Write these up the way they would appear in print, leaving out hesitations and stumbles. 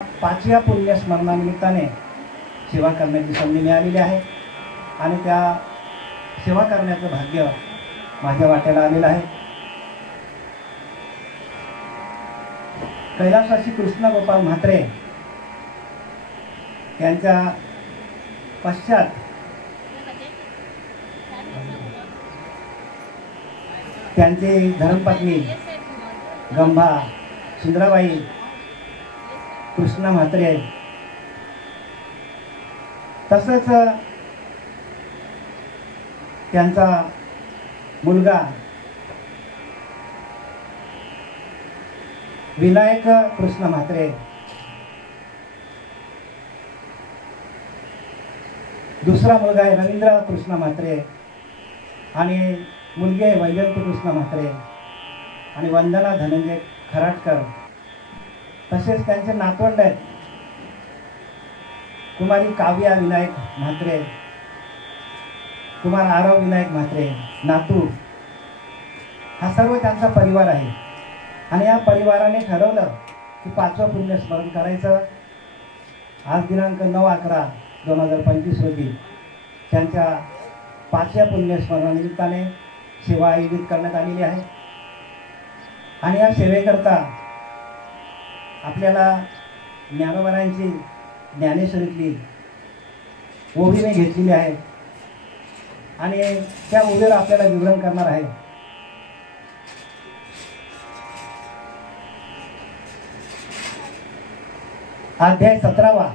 5व्या पुण्यस्मरणानिमित्ताने सेवा करण्याची संधी मिळालेली आहे आणि त्या सेवा करण्याचं भाग्य माझ्या वाट्याला आलेलं आहे। कैलासवासी कृष्ण गोपाल म्हात्रे यांच्या पश्चात त्यांचे धर्मपत्नी गंभा सुंदराबाई कृष्ण म्हात्रे, तसंच त्यांचा मुलगा विनायक कृष्ण म्हात्रे, दुसरा मुलगा आहे रवींद्र कृष्ण म्हात्रे आणि मुलगी आहे वैजयंती कृष्ण म्हात्रे आणि वंदना धनंजय खराटकर। तसेच त्यांचे नातवंड आहेत कुमारी काव्या विनायक म्हात्रे, कुमार आरव विनायक म्हात्रे नातू, हा सर्व त्यांचा परिवार आहे। आणि या परिवाराने ठरवलं की 5वं पुण्यस्मरण करायचं। आज दिनांक 9/11/2025 रोजी त्यांच्या 5व्या पुण्यस्मरणानिमित्ताने सेवा आयोजित करण्यात आलेली आहे। आणि या सेवेकरता आपल्याला ज्ञानोबारांची ज्ञानेश्वरीतली ओवी मी घेतलेली आहे आणि त्या ओवीवर आपल्याला विवरण करणार आहे। अध्याय 17वा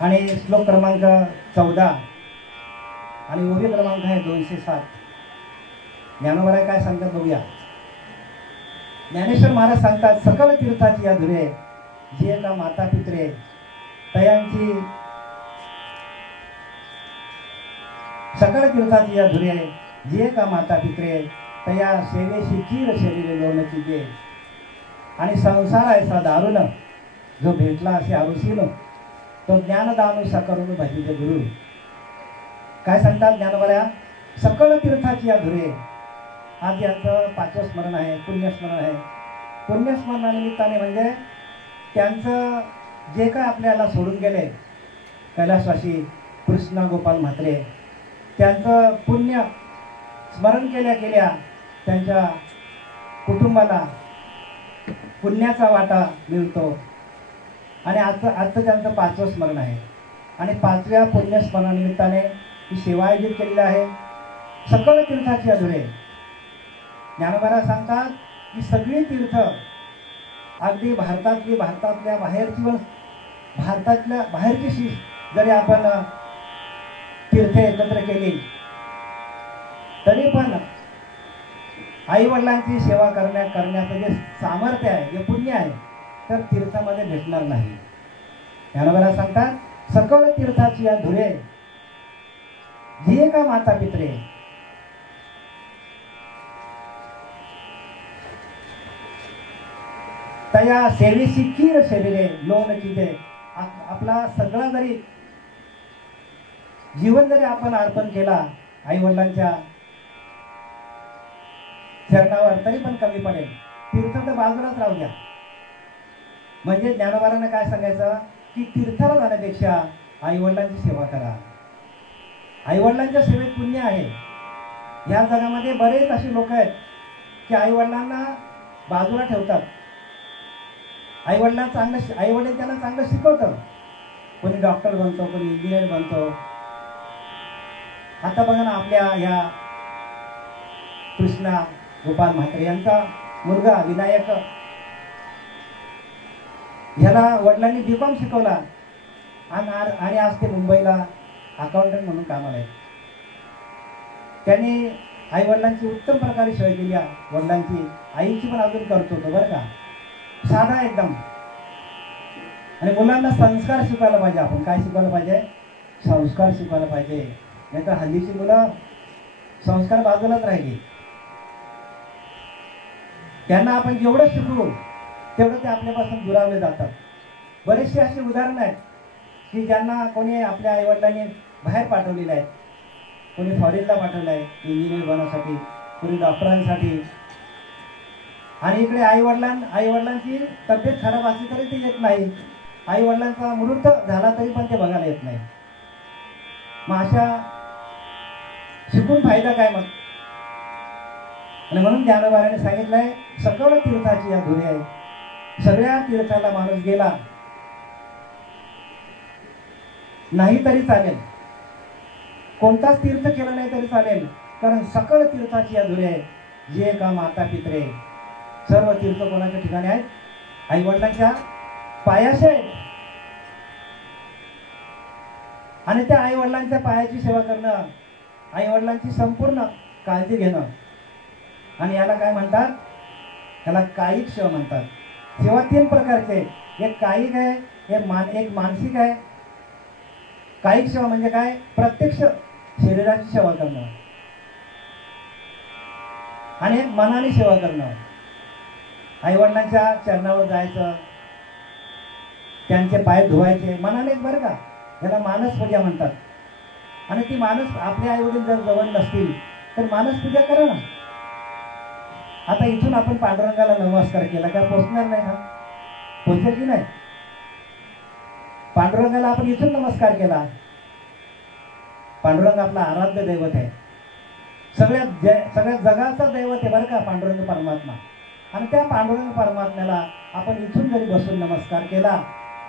आणि श्लोक क्रमांक 14 आणि ओवी क्रमांक आहे 207। ज्ञानोबा काय सांगतात बघूया। ज्ञानेश्वर महाराज सांगतात, सकल तीर्थाची या धुरे जी एका माता पित्रे तयांची, सकल तीर्थाची या धुरे जी एका माता पित्रे तया सेवेशी चीर शरीरे लोणची दे। आणि संसार ऐसा दारुण जो भेटला असे आरुसीन तो ज्ञानदानु सकरुण भजिते गुरु। काय सांगतात ज्ञानोबा, सकल तीर्थाची या धुरे, आज यांचं 5वं स्मरण आहे, पुण्यस्मरण आहे। पुण्यस्मरणानिमित्ताने म्हणजे त्यांचं जे काय आपल्याला सोडून गेले कैलासवासी कृष्ण गोपाल म्हात्रे, त्यांचं पुण्य स्मरण केल्या केल्या त्यांच्या कुटुंबाला पुण्याचा वाटा मिळतो। आणि आजचं त्यांचं 5वं स्मरण आहे आणि 5व्या पुण्यस्मरणानिमित्ताने ही सेवा आयोजित केलेली आहे। सकल तीर्थाची अधुरे ज्ञानोबा सांगतात की सगळी तीर्थ, अगदी भारतातल्या बाहेरची व भारतातल्या बाहेरची जरी आपण तीर्थ एकत्र केली तरी पण आई वडिलांची सेवा करण्याचं जे सामर्थ्य आहे, जे पुण्य आहे, तर तीर्थामध्ये भेटणार नाही। ज्ञानोबा सांगतात, सकल तीर्थाची या धुरे जी एका माता पित्रे तया सेवेशी चीर शरीरे लोणची दे। आपला सगळा जरी जीवन जरी आपण अर्पण केला आई वडिलांच्या चरणावर तरी पण कमी पडेल। तीर्थ तर बाजूलाच राहू द्या। म्हणजे ज्ञानोबारांना काय सांगायचं की तीर्थाला जाण्यापेक्षा आई वडिलांची सेवा करा। आई वडिलांच्या सेवेत पुण्य आहे। या जगामध्ये बरेच असे लोक आहेत की आई वडिलांना बाजूला ठेवतात। आई वडील त्यांना चांगलं शिकवतं, कोणी डॉक्टर बनतो, कोणी इंजिनियर बनतो। आता बघा ना, आपल्या ह्या कृष्णा गोपाल म्हात्रे यांचा मुलगा विनायक, ह्याला वडिलांनी B.Com शिकवला आणि आज ते मुंबईला अकाउंटंट म्हणून कामाला आहे। त्यांनी आई वडिलांची उत्तम प्रकारे सोय केली, वडिलांची आईची पण अजून करतो तो बरं का, साधा एकदम। आणि मुलांना संस्कार शिकवायला पाहिजे। आपण काय शिकवायला पाहिजे? संस्कार शिकवायला पाहिजे। नाहीतर हल्लीची मुलं संस्कार बाजूलाच राहिली। त्यांना आपण जेवढं शिकवू तेवढं ते आपल्यापासून दुरावले जातात। बरेचसे असे उदाहरण आहेत की ज्यांना कोणी आपल्या आईवडिलांनी बाहेर पाठवलेले आहेत, कोणी फॉरेनला पाठवलं आहे इंजिनियर बनण्यासाठी, कोणी डॉक्टरांसाठी, आणि इकडे आई वडिलांची तब्येत खराब असली तरी ते येत नाही, आई वडिलांचा मृत्यू झाला तरी पण ते बघायला येत नाही. मग अशा शिकून फायदा काय मग? आणि म्हणून ज्ञानोबाने सांगितलंय सकळ तीर्थाची या धुरी आहे. सगळ्या तीर्थाला माणूस गेला नाही तरी चालेल, कोणताच तीर्थ केलं नाही तरी चालेल, कारण सकळ तीर्थाची या धुरी आहे. जे का माता पित्रे सर्व तीर्थ कोणाच्या ठिकाणी आहेत? आई वडिलांच्या पायाशी आहेत. आणि त्या आई वडिलांच्या पायाची सेवा करणं, आई वडिलांची संपूर्ण काळजी घेणं, आणि याला काय म्हणतात? याला कायिक सेवा म्हणतात. सेवा 3 प्रकारचे, एक कायिक आहे, एक मानसिक आहे. कायिक सेवा म्हणजे काय? प्रत्यक्ष शरीराची सेवा करणं, आणि एक मनाने सेवा करणं. आई वडिलांच्या चरणावर जायचं, त्यांचे पाय धुवायचे मनानेच बरं का, याला मानस पूजा म्हणतात. आणि ती मानस आपले आई वडील जर जवळ नसतील तर मानस पूजा करा ना. आता इथून आपण पांडुरंगाला नमस्कार केला का पोचणार नाही का? पोचेल की नाही? पांडुरंगाला आपण इथून नमस्कार केला. पांडुरंग आपला आराध्य दैवत आहे, सगळ्या जगाचा दैवत आहे बरं का पांडुरंग परमात्मा. आणि त्या पांडुरंग परमात्म्याला आपण इथून जरी बसून नमस्कार केला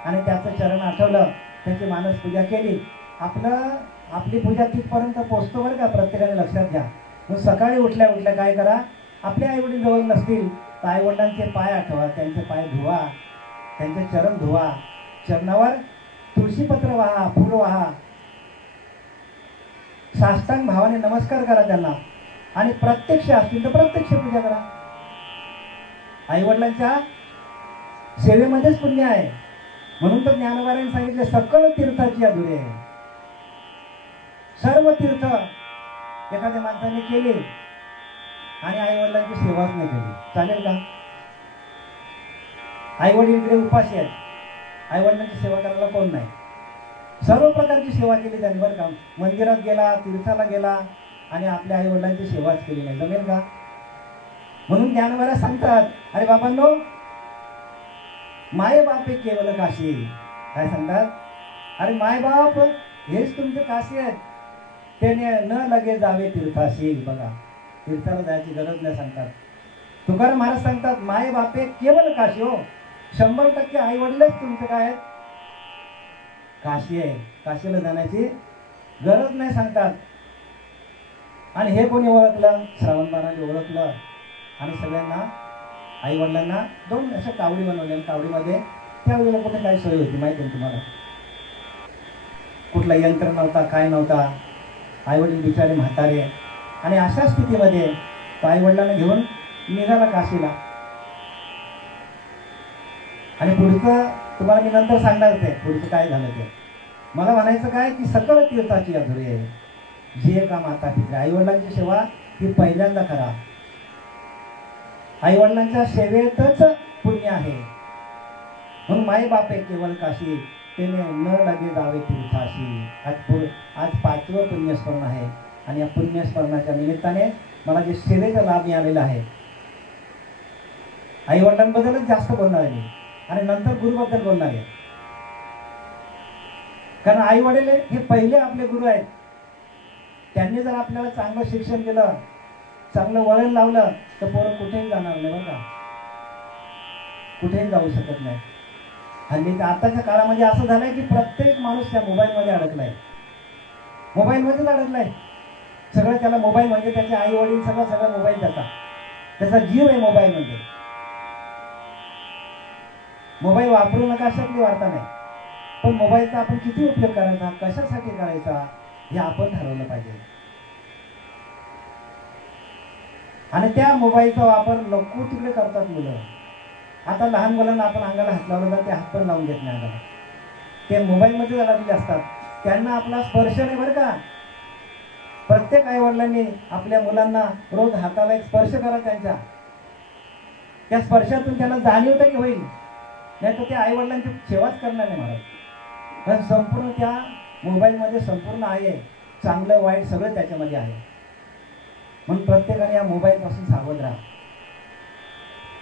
आणि त्याचं चरण आठवलं, त्याची मानस पूजा केली, आपली पूजा तिथपर्यंत पोचतो बरं का. प्रत्येकाने लक्षात घ्या. मग सकाळी उठल्या उठल्या काय करा? आपले आई वडील जवळ नसतील तर आई वडिलांचे पाय आठवा, त्यांचे पाय धुवा, त्यांचे चरण धुवा, चरणावर तुळशीपत्र वाहा, फुल वाहा, साष्टांग भावाने नमस्कार करा त्यांना. आणि प्रत्यक्ष असतील तर प्रत्यक्ष पूजा करा. आई वडिलांच्या सेवेमध्येच पुण्य आहे. म्हणून तर ज्ञानोबाने सांगितले सकळ तीर्थाची या धुरी आहे. सर्व तीर्थ एखाद्या माणसाने केले आणि आई वडिलांची सेवाच नाही केली, चालेल का? आई वडील इकडे उपाशी आहेत, आई वडिलांची सेवा करायला कोण नाही. सर्व प्रकारची सेवा केली त्यांनी बरं का. मंदिरात गेला, तीर्थाला गेला आणि आपल्या आई वडिलांची सेवाच केली नाही, जमेल का? म्हणून ज्ञानोबा सांगतात, अरे बाबांनो, माय बाप एक केवळ काशी. काय सांगतात? अरे माय बाप हेच तुमचे काशी आहेत, त्याने न लगे जावे तीर्थाशी. बघा, तीर्थाला जायची गरज नाही सांगतात. तुकाराम महाराज सांगतात, माय बापे केवळ काशी. हो, 100% आई वडीलच तुमचं काय आहेत? काशी आहे. काशीला जाण्याची गरज नाही सांगतात. आणि हे कोणी ओळखलं? श्रावण बाणाने ओळखलं. आणि सगळ्यांना आई वडिलांना 2 अशा कावडी बनवल्या. कावडीमध्ये त्यावेळेला कुठे काय सोय होती माहिती आहे तुम्हाला? कुठला यंत्र नव्हता, काय नव्हता. आई वडील बिचारे म्हातारे. आणि अशा स्थितीमध्ये तो आई वडिलांना घेऊन निघाला काशीला. आणि पुढचं तुम्हाला मी नंतर सांगणार ते पुढचं काय झालं ते. मला म्हणायचं काय की सकळ तीर्थाची या धुरी आहे. जे का माता पित्रे, आई वडिलांची सेवा ही पहिल्यांदा करा. आई वडिलांच्या सेवेतच पुण्य आहे. म्हणून माई बापे केवळ काशी, त्याने न लगे जावे तीर्थाशी. आज 5वं पुण्यस्मरण आहे. आणि या पुण्यस्मरणाच्या निमित्ताने मला जे सेवेचा लाभ मिळालेला आहे, आई वडिलांबद्दलच जास्त बोलणार आहे आणि नंतर गुरुबद्दल बोलणार आहे. कारण आई वडील हे पहिले आपले गुरु आहेत. त्यांनी जर आपल्याला चांगलं शिक्षण दिलं, चांगलं वळण लावलं तर पोरं कुठेही जाणार नाही बरं का, कुठेही जाऊ शकत नाही. हल्ली आताच्या काळामध्ये असं झालंय की प्रत्येक माणूस त्या मोबाईलमध्ये अडकलाय, मोबाईलमध्येच अडकलाय. सगळं त्याला मोबाईल म्हणजे त्याचे आई वडील सगळं मोबाईल त्याचा जीव आहे मोबाईलमध्ये. मोबाईल वापरू नका अशातली वार्ता नाही, पण मोबाईलचा आपण किती उपयोग करायचा, कशासाठी करायचा हे आपण ठरवलं पाहिजे. आणि त्या मोबाईलचा वापर नको तिकडे करतात मुलं. आता लहान मुलांना आपण अंगाला हात लावला तर ते हात पण लावून देत नाही अंगाला, ते मोबाईलमध्ये अडकलेले असतात. त्यांना आपला स्पर्श नाही बरं का. प्रत्येक आई वडिलांनी आपल्या मुलांना रोज हाताला एक स्पर्श करा त्यांच्या. त्या स्पर्शातून त्यांना जाणीव तरी होईल, नाही तर ते आई वडिलांची सेवाच करणार नाही महाराज. कारण संपूर्ण त्या मोबाईलमध्ये संपूर्ण आहे, चांगलं वाईट सगळं त्याच्यामध्ये आहे. म्हणून प्रत्येकाने या मोबाईलपासून सावध राहा.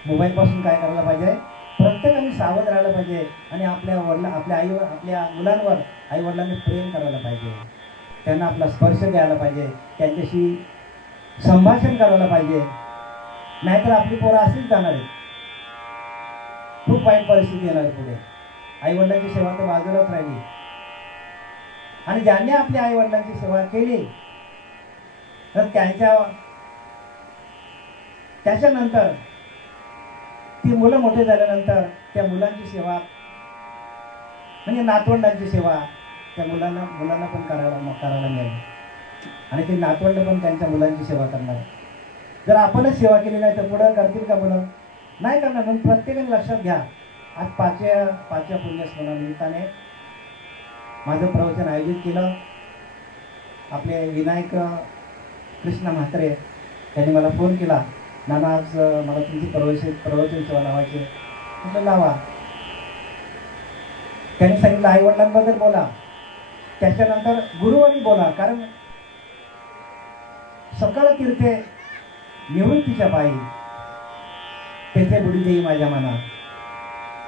मोबाईलपासून काय करायला पाहिजे, प्रत्येकाने सावध राहायला पाहिजे आणि आपल्या मुलांवर आई वडिलांनी प्रेम करायला पाहिजे, त्यांना आपला स्पर्श द्यायला पाहिजे, त्यांच्याशी संभाषण करायला पाहिजे. नाहीतर आपली पोरं अशीच जाणार आहेत. खूप वाईट परिस्थिती येणार आहे पुढे. आई वडिलांची सेवा तर बाजूलाच राहिली. आणि ज्यांनी आपल्या आई वडिलांची सेवा केली तर त्याच्यानंतर ती मुलं मोठे झाल्यानंतर त्या मुलांची सेवा म्हणजे नातवंडांची सेवा त्या मुलांना पण करायला मिळेल. आणि ते नातवंड पण त्यांच्या मुलांची सेवा करणार. जर आपणच सेवा केली नाही तर पुढं करतील का मुलं? नाही करणार. म्हणून प्रत्येकाने लक्षात घ्या. आज पाचव्या पुण्यस्मरणानिमित्ताने माझं प्रवचन आयोजित केलं. आपले विनायक कृष्ण म्हात्रे त्यांनी मला फोन केला, नाना आज मला तुमची प्रवचन सेवा लावायची. म्हटलं लावा. त्यांनी सांगितलं आई वडिलांबद्दल बोला, त्याच्यानंतर गुरुवारी बोला. कारण सकळ तीर्थे निवृत्तीच्या पायी तेथे बुडी देई माझ्या मना.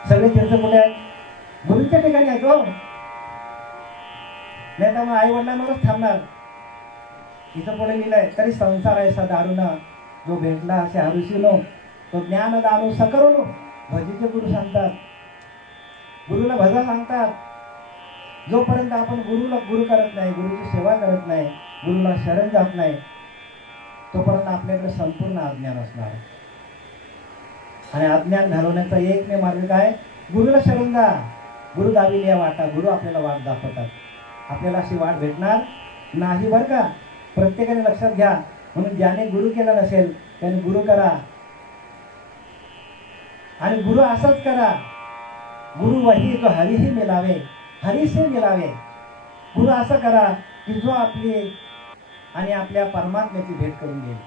सगळे तीर्थ कुठे आहेत? गुरुच्या ठिकाणी आहेत. हो, नाही तर मग आई वडिलांवरच थांबणार. इथं पुढे लिहिलंय, तरी संसार ऐसा दारुण जो भेटला असे हरुषीनो तो ज्ञान दारू सकरुण भजीचे गुरु सांगतात. गुरुला भजा सांगतात. जोपर्यंत आपण गुरु करत नाही, गुरुची सेवा करत नाही, गुरुला शरण जात नाही, तोपर्यंत आपल्याकडे संपूर्ण अज्ञान असणार. आणि अज्ञान घालवण्याचा एकमेव मार्ग काय? गुरुला शरण जा. गुरु दाविले या वाटा. गुरु आपल्याला वाट दाखवतात. आपल्याला अशी वाट भेटणार नाही बरं का. प्रत्येकाने लक्षात घ्या. म्हणून ज्याने गुरु केला नसेल त्याने गुरु करा. आणि गुरु असंच करा, गुरु वही जो हरिही मिलावे, हरीसे मिलावे. गुरु असं करा की जो आपली आणि आपल्या परमात्म्याची भेट करून घेईल.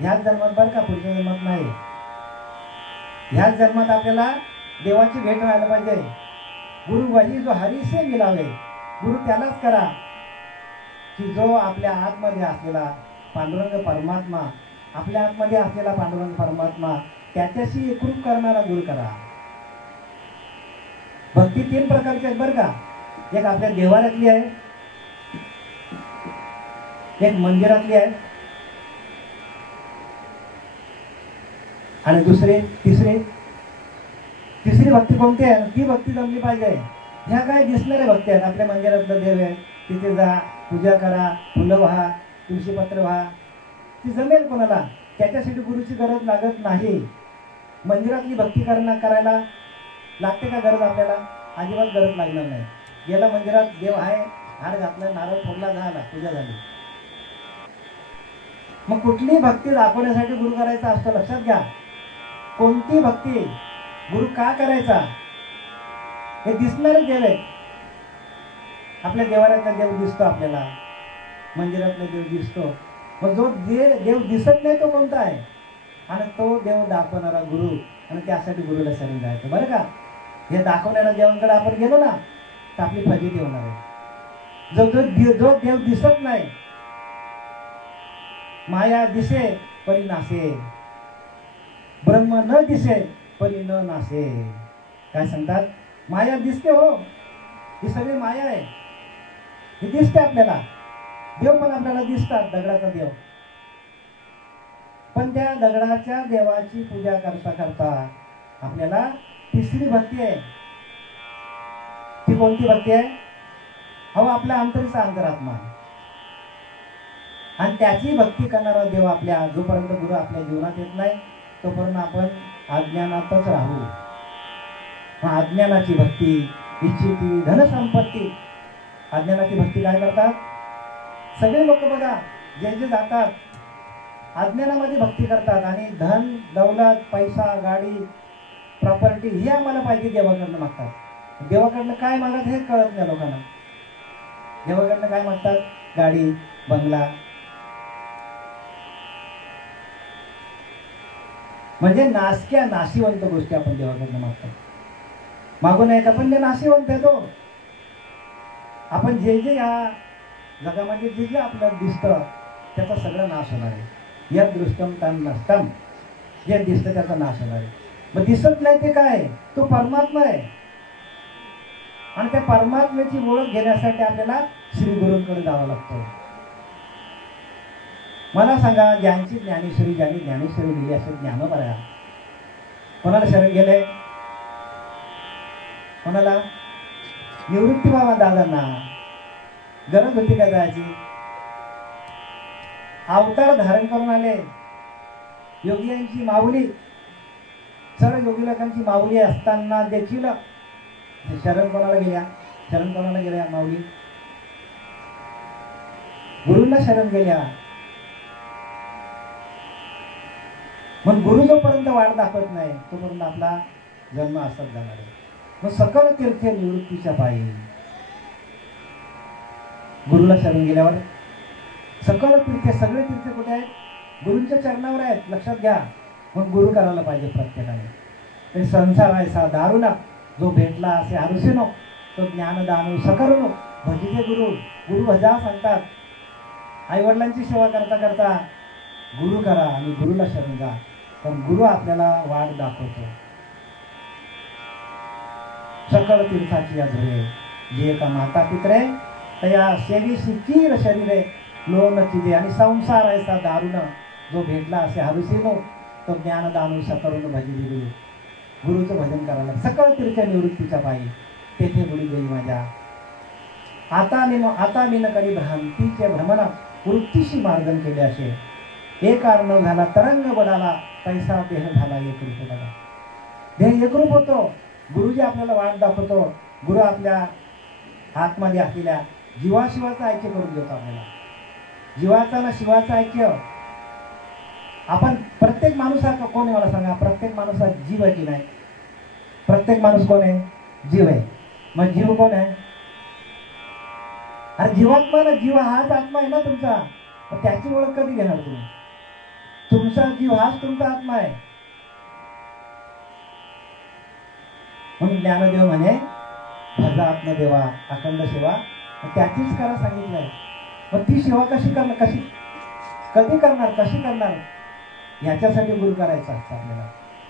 ह्याच जन्मात बरं का, पुढच्या जन्मात नाही. ह्याच जन्मात आपल्याला देवाची भेट व्हायला पाहिजे. गुरु वही जो हरीसे मिलावे. गुरु त्यालाच करा की जो आपल्या आतमध्ये असलेला पांडुरंग परमात्मा, आपल्या आतमध्ये असलेला पांडुरंग परमात्मा त्याच्याशी एकरूप करणारा गुरु करा. भक्ती 3 प्रकारची आहेत बरं का. एक आपल्या देवाऱ्यातली आहे, एक मंदिरातली आहे, आणि तिसरी भक्ती कोणती आहे? ती भक्ती जमली पाहिजे. ह्या काय दिसणाऱ्या भक्ती आहेत. आपल्या मंदिरातलं देव आहे, तिथे जा, पूजा करा, फुलं व्हा, तुळशीपत्र व्हा. ती जमेल कोणाला. त्याच्यासाठी गुरुची गरज लागत नाही. मंदिरातली भक्ती करायला लागते का गरज आपल्याला? अजिबात गरज लागणार नाही. गेला मंदिरात, देव आहे, हार घातला, नारळ फोडला, झाला, पूजा झाली. मग कुठली भक्ती दाखवण्यासाठी गुरु करायचा असतो? लक्षात घ्या. कोणती भक्ती गुरु का करायचा? हे दिसणारे देव आहे. आपल्या देवाऱ्यातला देव दिसतो आपल्याला, मंदिरातला देव दिसतो. मग जो देव दिसत नाही तो कोणता आहे? आणि तो देव दाखवणारा गुरु. आणि त्यासाठी गुरुला शरण जायचं बरं का. हे दाखवणाऱ्या देवांकडे आपण गेलो ना तर आपली फजिती होणार आहे. जो देव दिसत नाही, माया दिसे परी नासे, ब्रह्म न दिसे परी न नासे. काय सांगतात? माया दिसते. हो, ही सगळी माया आहे. ही दिसते आपल्याला. देव पण आपल्याला दिसतात, दगडाचा देव. पण त्या दगडाच्या देवाची पूजा करता करता आपल्याला तिसरी भक्ती आहे. ती कोणती भक्ती आहे? अहो, आपल्या अंतरीचा अंतरात्मा. आणि त्याची भक्ती करणारा देव आपल्या, जोपर्यंत गुरु आपल्या जीवनात येत नाही तोपर्यंत आपण अज्ञानातच राहू. अज्ञानाची भक्ती, इच्छिती, धनसंपत्ती. अज्ञानाची भक्ती काय करतात? सगळे लोक बघा, जे जातात अज्ञानामध्ये भक्ती करतात. आणि धन, दौलत, पैसा, गाडी, प्रॉपर्टी ही आम्हाला पाहिजे देवाकडनं मागतात. देवाकडनं काय मागत हे कळत नाही लोकांना. देवाकडनं काय मागतात? गाडी, बंगला. म्हणजे नाशिवंत गोष्टी आपण देवाकडनं मागतो. मागू नये का? पण ते नाशिवंत आहे तो. आपण जे या जगामध्ये जे आपल्याला दिसतं त्याचा सगळा नाश होणार आहे. यद दृष्टम तन नष्टम. जे दिसतं त्याचा नाश होणार आहे. मग दिसत नाही ते काय, तो परमात्मा आहे. आणि त्या परमात्म्याची ओळख घेण्यासाठी आपल्याला श्री गुरूंकडे जावं लागतं. मला सांगा, ज्यांची ज्ञानेश्वरी, ज्यांनी ज्ञानेश्वरी लिहिली असे ज्ञानोबा, कोणाला शरण गेले? कोणाला? निवृत्ती बाबा दादांना गरज होती का जायची? अवतार धारण करून आले. योगियांची माऊली, सर्व योगी लोकांची माऊली असताना देखील शरण कोणाला गेल्या? शरण कोणाला गेल्या माऊली? गुरूंना शरण गेल्या. मग गुरु जोपर्यंत वाट दाखवत नाही तोपर्यंत आपला जन्म असाच जाणार आहे. मग सकल तीर्थे निवृत्तीच्या पायी गुरुला शरण गेल्यावर सकल तीर्थे, सगळे तीर्थ कुठे आहेत? गुरूंच्या चरणावर आहेत. लक्षात घ्या. मग गुरु करायला पाहिजे प्रत्येकाने. ते संसार आहे सा दारुणा, जो भेटला असे आरुषिनो, तो ज्ञानदान सकरुनो भजिते गुरु. गुरु भजा सांगतात. आई वडिलांची सेवा करता करता गुरु करा आणि गुरुला शरण जा. पण गुरु आपल्याला वाट दाखवतो. सकल तीर्थाची अधुरे जे का माता पित्रे तया सेवेशी कीर शरीरे लोन चिदे. आणि संसार ऐसा दारुण, जो भेटला असे हरुसिनो, तो ज्ञानदानू सकरुन भजिते गुरु. गुरुचं भजन करायला सकल तीर्थ निवृत्तीच्या पायी तेथे गुरु देई माझ्या. आता मी न करी भ्रांतीचे भ्रमण वृत्तीशी मार्गन केले असे. एक न झाला तरंग बडाला, पैसा देह झाला एकरूप बडा. देह एकरूप होतो. गुरुजी आपल्याला वाट दाखवतो. गुरु आपल्या आतमध्ये असलेल्या जीवाशिवाचं ऐक्य करून देतो आपल्याला. जीवाचा ना शिवाचं ऐक्य. आपण प्रत्येक माणूस हा कोण आहे मला सांगा? प्रत्येक माणूस हा जीव आहे की नाही? प्रत्येक माणूस कोण आहे? जीव आहे. मग जीव कोण आहे? अरे जीवात्मा ना. जीव हाच आत्मा आहे ना तुमचा. त्याची ओळख कधी घेणार तुम्ही? तुमचा जीव हाच तुमचा आत्मा आहे. म्हणून ज्ञानदेव म्हणे भजा आत्मदेवा अखंड सेवा. त्याचीच करा सांगितलंय. मग ती सेवा कशी करणार? कधी करणार? कशी करणार? याच्यासाठी गुरु करायचा असतं आपल्याला.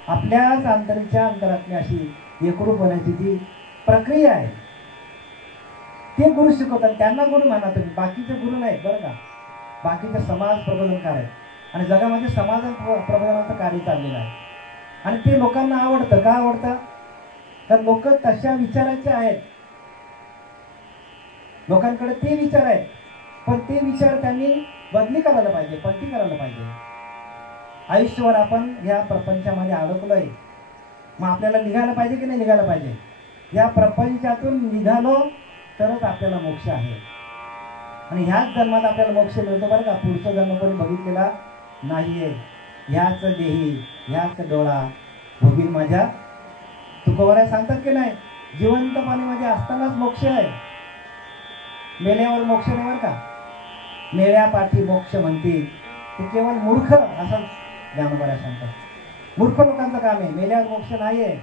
आपल्याच अंतरीच्या अंतरात्म्याशी एकरूप होण्याची जी प्रक्रिया आहे ते गुरु शिकवतात. त्यांना गुरु म्हणा तुम्ही. बाकीचे गुरु नाहीत बरं का. बाकीचे समाज प्रबोधनकार आहेत. आणि जगामध्ये समाज प्रबोधनाचं कार्य चाललेलं आहे. आणि ते लोकांना आवडतं. का आवडतं? तर लोक तशा विचाराचे आहेत. लोकांकडे ते विचार आहेत. पण ते विचार त्यांनी बदली करायला पाहिजे, पलटी करायला पाहिजे. आयुष्यभर आपण या प्रपंचामध्ये अडकलोय. मग आपल्याला निघायला पाहिजे की नाही निघायला पाहिजे? या प्रपंचातून निघालो तरच आपल्याला मोक्ष आहे. आणि ह्याच जन्मात आपल्याला मोक्ष मिळतो बरं का. पुढचा जन्म कोणी बघितलेला नाहीये. ह्याच देही ह्याच डोळा भोगील माझ्या. तुकोबाराय सांगतात की नाही, जिवंतपणीमध्ये असतानाच मोक्ष आहे. मेल्यावर मोक्ष नाही बरं का. मेल्या पाठी मोक्ष म्हणते ते केवळ मूर्ख, असं ज्ञानोबा सांगतात. मूर्ख लोकांचं काम आहे. मेल्यावर मोक्ष नाहीये.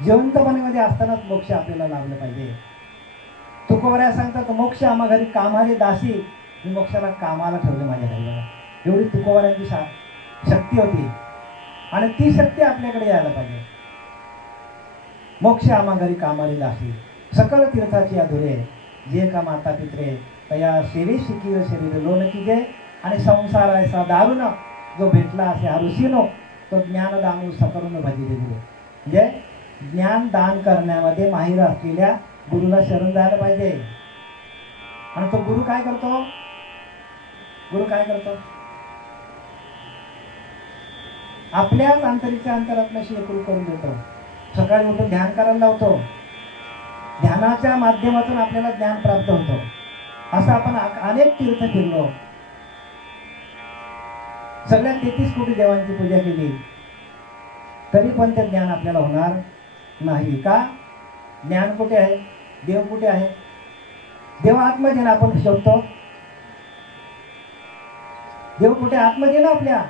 जिवंतपणीमध्ये असतानाच मोक्ष आपल्याला लाभलं पाहिजे. तुकोबाराय सांगतात मोक्ष आम्हा घरी कामाले दासी. मी मोक्षाला कामाला ठेवले माझ्या घरी. एवढी तुकोबारायांची शक्ती होती. आणि ती शक्ती आपल्याकडे यायला पाहिजे. मोक्ष आम्हा घरी कामाले दासी. सकल तीर्थाची अधुरे जे का माता पित्रे तया सेवे शिकीर शरीर लोन कीजे. आणि संसार ऐसा दारुण, जो भेटला असे हरुसिनो, तो ज्ञानदानू सकरुन भजिते गुरु. म्हणजे ज्ञान दान करण्यामध्ये माहिर असलेल्या गुरुला शरण जायला पाहिजे. आणि तो गुरु काय करतो? गुरु काय करतो? आपल्याच अंतरीच्या अंतरात्म्याशी एकरूप करून देतो. सकाळी उठून ध्यान करायला लावतो. ध्यानाच्या माध्यमातून आपल्याला ज्ञान प्राप्त होतं. असं आपण अनेक तीर्थ फिरलो. सगळ्या 33 कोटी देवांची पूजा केली तरी पण ते ज्ञान आपल्याला होणार नाही. का? ज्ञान कुठे आहे? देव कुठे आहे? देव आतमध्ये ना. आपण शोधतो देव कुठे? आतमध्ये ना आपल्या.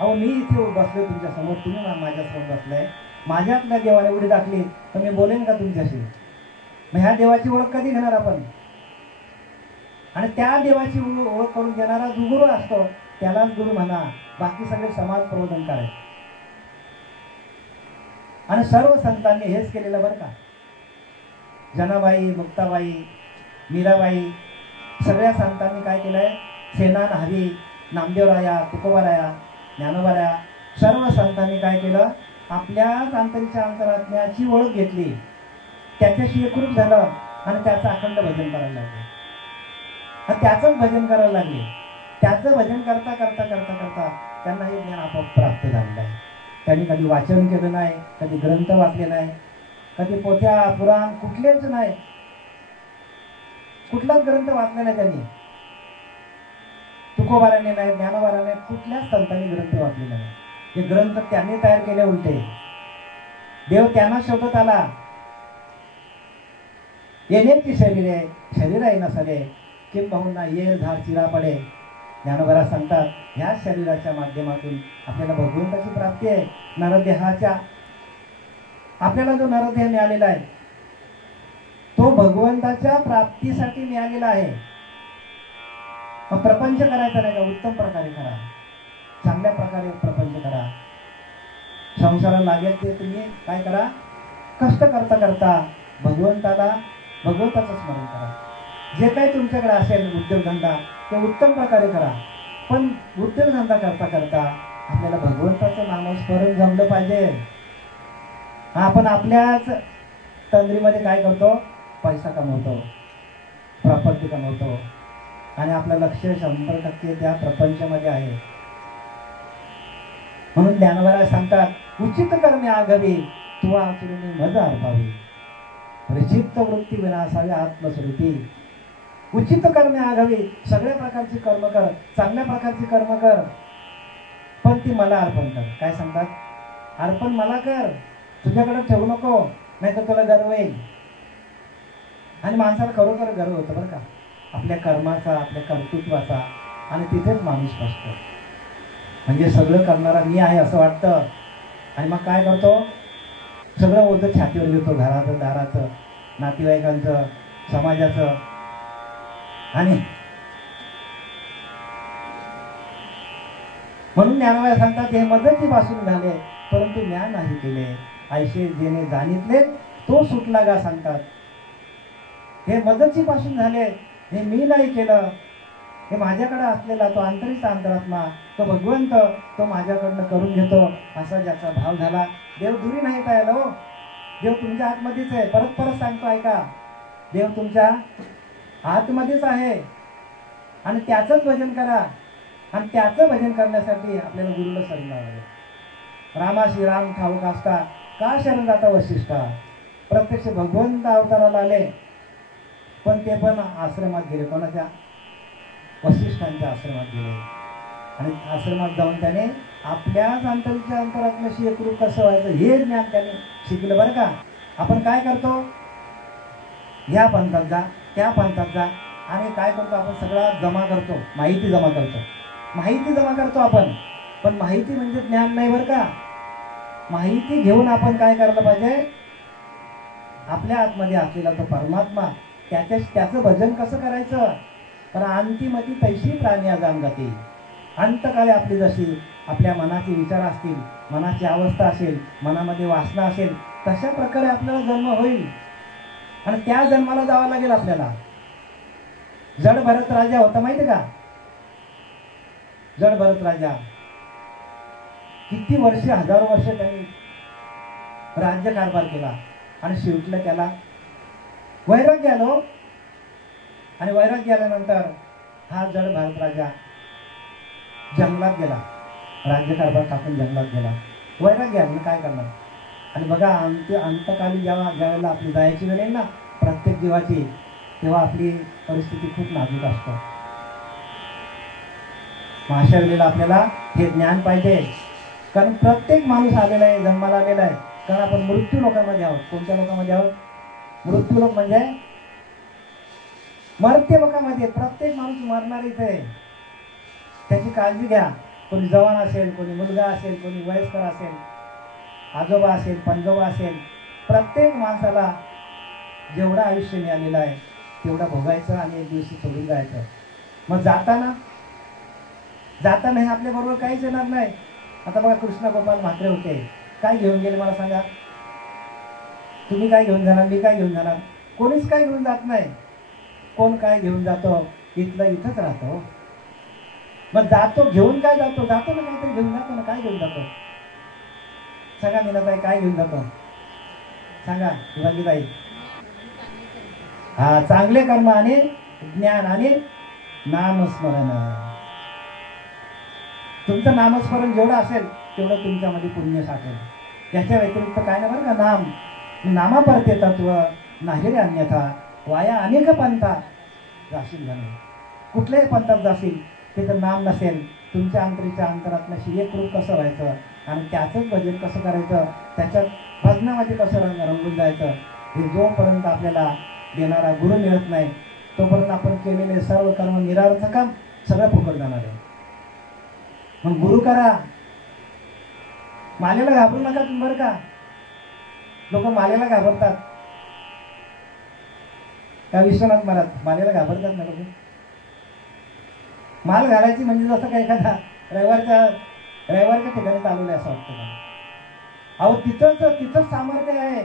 अहो मी इथे बसलोय तुमच्या समोर, तुम्ही माझ्या समोर बसलाय. माझ्यातल्या देवाने उडी टाकली तर मी बोलेन का तुमच्याशी? मग ह्या देवाची ओळख कधी घेणार आपण? आणि त्या देवाची ओळख करून देणारा जो गुरु असतो त्यालाच गुरु म्हणा, बाकी सगळे समाज प्रबोधन करायचे. आणि सर्व संतांनी हेच केलेलं बरं का. जनाबाई, मुक्ताबाई, मीराबाई, सगळ्या संतांनी काय केलंय, सेना हरी, नामदेवराया, तुकोबाराया, ज्ञानोबाराया, सर्व संतांनी काय केलं, आपल्याच आंतरिकच्या अंतरात्म्याची ओळख घेतली, त्याच्याशी एकरूप झालं आणि त्याचं अखंड भजन करायला लागले. आणि त्याचंच भजन करायला लागले. त्याचं भजन करता करता करता करता त्यांना हे ज्ञान आपोआप प्राप्त झालेलं आहे. त्यांनी कधी वाचन केलं नाही, कधी ग्रंथ वाचले नाही, कधी पोथ्या पुराण कुठलेच नाही, कुठलाच ग्रंथ वाचला नाही त्यांनी. तुकोबाराने नाही, ज्ञानोबाराने, कुठल्याच संतांनी ग्रंथ वाचलेले नाही. हे ग्रंथ त्यांनी तयार केले उलटे. देव त्यांना शोधत आला. येण्याची शरीर आहे नसले, किंबहुना ये झाड चिरा पडे. ज्ञानोबा सांगतात, ह्या शरीराच्या माध्यमातून आपल्याला भगवंताची प्राप्ती आहे. नरदेहाच्या आपल्याला जो नरदेह मिळालेला आहे तो भगवंताच्या प्राप्तीसाठी मिळालेला आहे. मग प्रपंच करायचा नाही का, उत्तम प्रकारे करा, चांगल्या प्रकारे प्रपंच करा. संसाराला लागेल ते तुम्ही काय करा, कष्ट करता करता भगवंताचं स्मरण करा. जे काही तुमच्याकडे असेल उद्योगधंदा ते उत्तम प्रकारे करा, पण उद्योगधंदा करता करता आपल्याला भगवंताचं नामस्मरण जमलं पाहिजे. आपण आपल्याच तंद्रीमध्ये काय करतो, पैसा कमवतो, प्रॉपर्टी कमवतो आणि आपलं लक्ष 100% त्या प्रपंचामध्ये आहे. म्हणून ज्ञानोबा सांगतात, उचित कर्मे आघावी तुवा आचरुनी मज अर्पावी, चित्त वृत्ती विनासावी आत्मस्मृती. उचित कर्मे आघावी, सगळ्या प्रकारची कर्म कर, चांगल्या प्रकारची कर्म कर, पण ती मला अर्पण कर. काय सांगतात, अर्पण मला कर, तुझ्याकडे ठेवू नको, नाही तर तुला गर्व येईल. आणि माणसाला खरोखर गर्व होतं बरं का, आपल्या कर्माचा, आपल्या कर्तृत्वाचा. आणि तिथेच माणूस फसतो. म्हणजे सगळं करणारा मी आहे असं वाटतं, आणि मग काय करतो, सगळं ओझं छातीवर घेतो, घराचं, दाराचं, नातेवाईकांचं, समाजाचं. आणि म्हणून ज्ञानोबा सांगतात, हे मदतीपासून झाले परंतु ज्ञान नाही केले, ऐसे जेणे जाणितले तो सुटला गा. सांगतात, हे मदतीपासून झाले, हे मी नाही केलं, हे माझ्याकडे असलेला तो आंतरिक अंतरात्मा, तो भगवंत, तो माझ्याकडनं करून घेतो, असा ज्याचा भाव झाला. देव दुरी नाही पाहिलं हो, देव तुमच्या आतमध्येच आहे. परत परत सांगतो ऐका, देव तुमच्या आतमध्येच आहे. आणि त्याचंच भजन करा. आणि त्याचं भजन करण्यासाठी आपल्याला गुरुला शरण जावं लागेल. रामाशी राम ठाऊक असता का शरण जाता वशिष्ठा. प्रत्यक्ष भगवंत अवताराला आले, पण ते पण आश्रमात गेले. कोणाच्या, वशिष्ठांच्या आश्रमात गेले. आणि आश्रमात जाऊन त्याने आपल्याच अंतरीच्या अंतरात्म्याशी एकरूप कसं व्हायचं हे ज्ञान त्याने शिकलं बरं का. आपण काय करतो, ह्या पंथात जा, त्या पंथात जा, आणि काय करतो आपण, सगळा जमा करतो, माहिती जमा करतो आपण. पण माहिती म्हणजे ज्ञान नाही बरं का. माहिती घेऊन आपण काय करायला पाहिजे, आपल्या आतमध्ये असलेला तो परमात्मा, त्याचं भजन कसं करायचं. तर अंतिमती तैशी प्राणी अजांगती. अंतकाळी आपली जशी आपल्या मनाचे विचार असतील, मनाची अवस्था असेल, मनामध्ये वासना असेल, तशा प्रकारे आपल्याला जन्म होईल. आणि त्या जन्माला जावं लागेल आपल्याला. जड भरत राजा होता माहिती का. जड भरत राजा किती वर्ष, हजारो वर्ष त्यांनी राज्य कारभार केला. आणि शेवटला त्याला वैराग्य आलो. आणि वैराग्य आल्यानंतर हा जड भरत राजा जंगलात गेला, राज्य कारभार टाकून जंगलात गेला. वैराग्य आलं, काय करणार. आणि बघा, अंतकाली ज्यावेळेला आपली जायची वेळ येईल ना प्रत्येक जीवाची, तेव्हा आपली परिस्थिती खूप नाजूक असते. मग अशा वेळेला आपल्याला हे ज्ञान पाहिजे. कारण प्रत्येक माणूस आलेला आहे, जन्माला आलेला आहे. कारण आपण मृत्यू लोकांमध्ये आहोत. कोणत्या लोकांमध्ये आहोत, मृत्यू लोक म्हणजे मर्त्य लोकांमध्ये. प्रत्येक माणूस मरणारीच आहे, त्याची काळजी घ्या. कोणी जवान असेल, कोणी मुलगा असेल, कोणी वयस्कर असेल, आजोबा असेल, पणजोबा असेल. प्रत्येक माणसाला जेवढं आयुष्य मिळालेलं आहे तेवढं भोगायचं आणि एक दिवशी सोडून जायचं. मग जाताना जाताना हे आपल्या बरोबर काहीच येणार नाही. आता बघा कृष्ण गोपाल म्हात्रे होते, काय घेऊन गेले मला सांगा? तुम्ही काय घेऊन जाणार, मी काय घेऊन जाणार? कोणीच काय घेऊन जात नाही. कोण काय घेऊन जातो? इथलं इथंच राहतो. मग जातो घेऊन काय जातो? जातो ना काहीतरी घेऊन जातो ना. काय घेऊन जातो सांगा मीनाताई? काय घेऊन जातो सांगा शिवाजीताई? हा, चांगले कर्म आणि ज्ञान आणि नामस्मरण. तुमचं नामस्मरण जेवढं असेल तेवढं तुमच्यामध्ये पुण्य साठेल. त्याच्या व्यतिरिक्त काय नाही बरं का. नाम नामा परते तत्व नाही अन्यथा वाया अनेक पंथा जाशील झाले. कुठल्याही पंथात जाशील तिथं नाम नसेल, तुमच्या अंतरीच्या अंतरात्म्याशी एकरूप कसं व्हायचं आणि त्याचंच भजन कसं करायचं, त्याच्यात भजनामध्ये कसं रंगून जायचं, हे जोपर्यंत आपल्याला देणारा गुरु मिळत नाही तोपर्यंत आपण केलेले सर्व कर्म निरार्थ काम सगळं फुकट जाणार आहे. मग गुरु करा. मालेला घाबरू नका तुम्ही बरं का. लोक मालेला घाबरतात का? विश्वनाथ महाराज मालेला घाबरतात ना लोक. माल घालायची म्हणजे जसं काय एखादा रविवारच्या ठिकाणी चालवलं असं वाटतं का? अहो तिथंच सामर्थ्य आहे.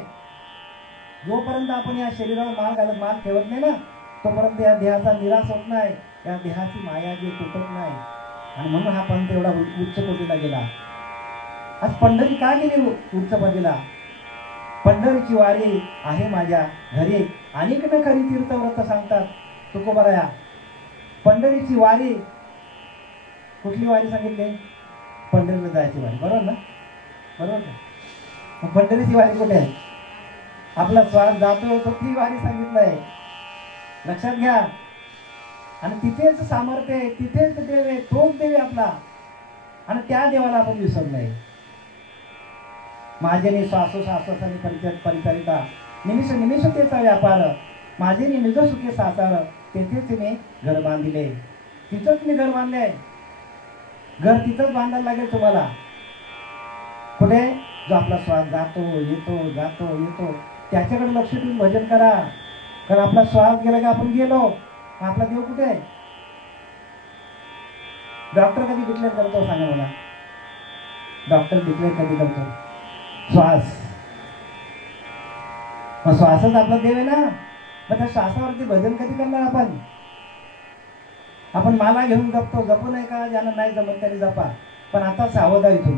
जोपर्यंत आपण या शरीरावर माल ठेवत नाही ना तोपर्यंत या देहाचा निराश होत नाही, या देहाची माया जी तुटत नाही. आणि म्हणून हा पंथ एवढा उच्च कोटीला गेला. आज पंढरी का गेली उच्च पदीला? पंढरीची वारी आहे माझ्या घरी, अनेक न खरी तीर्थव्रत सांगतात तुकोबाराया. पंढरीची वारी, कुठली वारी सांगितली? पंढरीला जायची वारी, बरोबर ना? बरोबर का? मग पंढरीची वारी कुठे आहे? आपला श्वास जातो तो ती वारी सांगितलं आहे. लक्षात घ्या. आणि तिथेच सामर्थ्य आहे, तिथेच देव आहे, तोच देव आहे आपला. आणि त्या देवाला आपण विसरलो नाही. माझे श्वासोश्वासाने परिचारिता निमिष निमिष तेचा व्यापार, माझे निज सुखे साकार, तेथेच मी घर बांधिले. तिथंच मी घर बांधले. घर तिथंच बांधायला लागेल तुम्हाला. कुठे? जो आपला श्वास जातो येतो जातो येतो त्याच्याकडे लक्ष देऊन भजन करा. कारण आपला श्वास गेला की आपण गेलो. आपला देव कुठे आहे? डॉक्टर कधी डिक्लेअर करतो सांगा मला? डॉक्टर डिक्लेअर कधी करतो? श्वास. मग श्वासच आपला देव आहे ना. मग त्या श्वासावरती भजन कधी करणार आपण? आपण माला घेऊन जपतो, जपू नये का? ज्यांना नाही जमत त्याने जपा. पण आता सावध आहे इथून.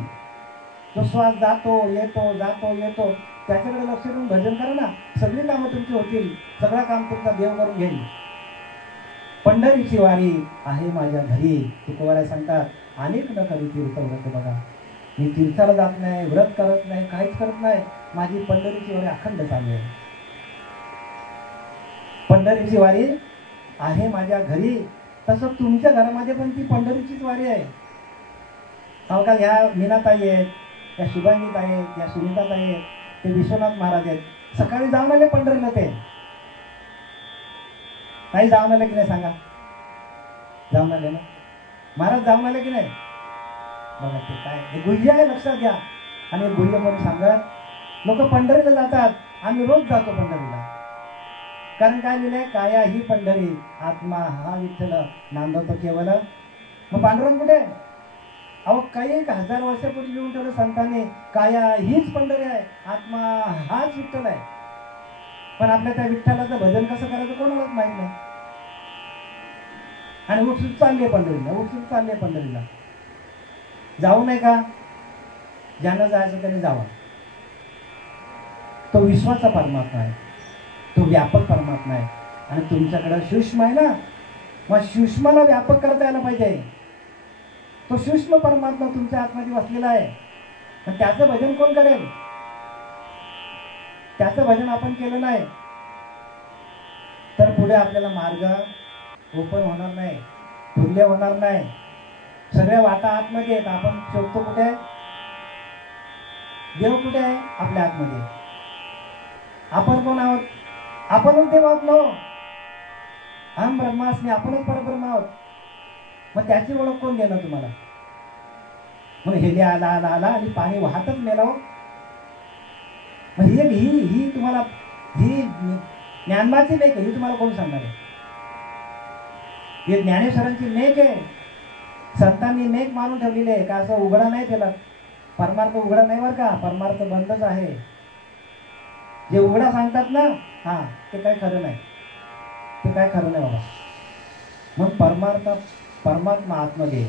जो श्वास जातो येतो जातो येतो त्याच्याकडे लक्ष देऊन भजन करा ना. सगळी कामं तुमची होतील, सगळं काम तुमचा देव करून घेईल. पंढरीची वारी आहे माझ्या घरी. तुकोबाराय सांगतात, अनेक न करी तीर्थव्रत. बघा, मी तीर्थाला जात नाही, व्रत करत नाही, काहीच करत नाही. माझी पंढरीची वारी अखंड चालू आहे. पंढरीची वारी आहे माझ्या घरी. तसं तुमच्या घरामध्ये पण ती पंढरीचीच वारी आहे. हो का? ह्या मीनाताई आहेत, त्या शुभांगीताई आहेत, त्या सुनीताताई आहेत, ते विश्वनाथ महाराज आहेत. सकाळी जाऊन आले पंढरीला. ते नाही जाऊन आले की नाही सांगा? जाऊन आले ना महाराज? जाऊन आले की नाही? बघा ते काय हे गुह्य आहे, लक्षात घ्या. आणि गुह्य पण सांगत लोक पंढरीला जातात. आम्ही रोज जातो पंढरीला. कारण काय लिहिलंय? काया ही पंढरी, आत्मा हा विठ्ठल नांदवतो केवळ. मग पांडुरंग कुठे? अहो काही 1000 वर्षापूर्वी लिहून ठेवलं संतांनी. काया हीच पंढरी आहे, आत्मा हाच विठ्ठल आहे. पण आपल्या त्या विठ्ठलाचं भजन कसं करायचं कोणालाच माहित नाही. आणि उठसूट चालले पंढरीला, उठसूट चालले पंढरीला. जाऊ नये का? ज्यांना जायचं त्याने जावा. तो विश्वाचा परमात्मा आहे, तो व्यापक परमात्मा आहे. आणि तुमच्याकडे सूक्ष्म आहे ना, मग सूक्ष्माला व्यापक करता यायला पाहिजे. तो सूक्ष्म परमात्मा तुमच्या आतमध्ये बसलेला आहे. पण त्याचं भजन कोण करेल? त्याचं भजन आपण केलं नाही तर पुढे आपल्याला मार्ग ओपन होणार नाही, खुल्ले होणार नाही. सगळ्या वाटा आतमध्ये आहेत. आपण शोधतो कुठे? देव कुठे आहे? आपल्या आतमध्ये. आपण कोण आहोत? आपणच देव आहोत ना. हम ब्रह्मास्मी, आपणच परब्रह्म आहोत. मग त्याची ओळख कोण देणार तुम्हाला? मग हेले आला आला आला आणि पाणी वाहतच मेला हो. मग ही तुम्हाला ही ज्ञानमाची लेख आहे, ही तुम्हाला कोण सांगणार आहे? हे ज्ञानेश्वरांची लेख आहे. संतांनी नेक मानून ठेवलेले आहे का असं उघडा नाही केला. परमार्थ उघडा नाही बरं का, परमार्थ बंदच आहे. जे उघडा सांगतात ना, हा ते काय खरं नाही, ते काय खरं नाही बाबा. मग परमात्मा आतमध्ये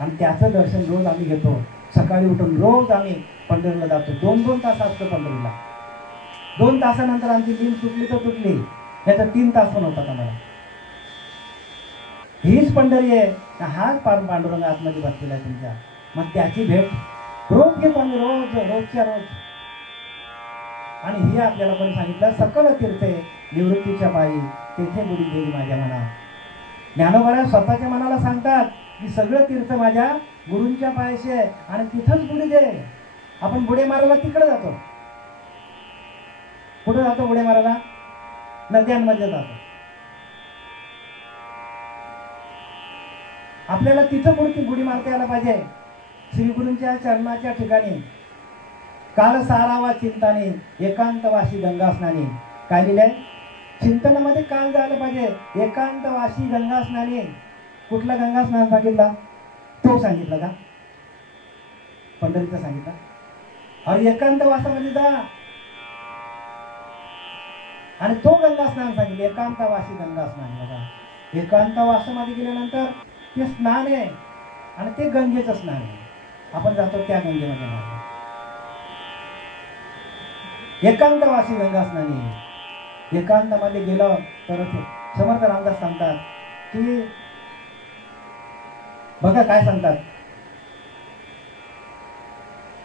आणि त्याचं दर्शन रोज आम्ही घेतो. सकाळी उठून रोज आम्ही पंढरीला जातो. 2-2 तास असतो पंढरीला. 2 तासानंतर आमची नींद तुटली तर तुटली, याचा 3 तास पण होतात आम्हाला. हीच पंढरी आहे, हाच पांडुरंग आतमध्ये बसलेला आहे तुमच्या. मग त्याची भेट रोज घेतो आम्ही, रोजच्या रोज. आणि हे आपल्याला पण सांगितलं, सकल तीर्थे निवृत्तीच्या पायी तेथे बुडी गेली माझ्या मना. ज्ञानोबा स्वतःच्या मनाला सांगतात की सगळं तीर्थ माझ्या गुरूंच्या पायाशी आहे आणि तिथंच बुडी दे. आपण बुडे मारायला तिकडे जातो. कुठे जातो बुडे मारायला? नद्यांमध्ये जातो. आपल्याला तिथं बुडी मारता यायला पाहिजे. श्री गुरूंच्या चरणाच्या ठिकाणी काल सारावा चिंताने एकांतवासी गंगास्नानी. काय लिहिलंय? चिंतनामध्ये काल जायला पाहिजे. एकांतवासी गंगास्नानी. कुठला गंगास्नान सांगितला? तो सांगितला का? पंढरीचा सांगितला. आणि एकांतवासामध्ये जा आणि तो गंगास्नान सांगितलं. एकांतवासी गंगास्नान. बघा, एकांतवासामध्ये गेल्यानंतर ते स्नान आहे आणि ते गंगेचं स्नान आहे. आपण जातो त्या गंगेमध्ये. एकांतवासी गंगास्नानी. एकांतामध्ये गेलो तर समर्थ रामदास सांगतात की बघा काय सांगतात,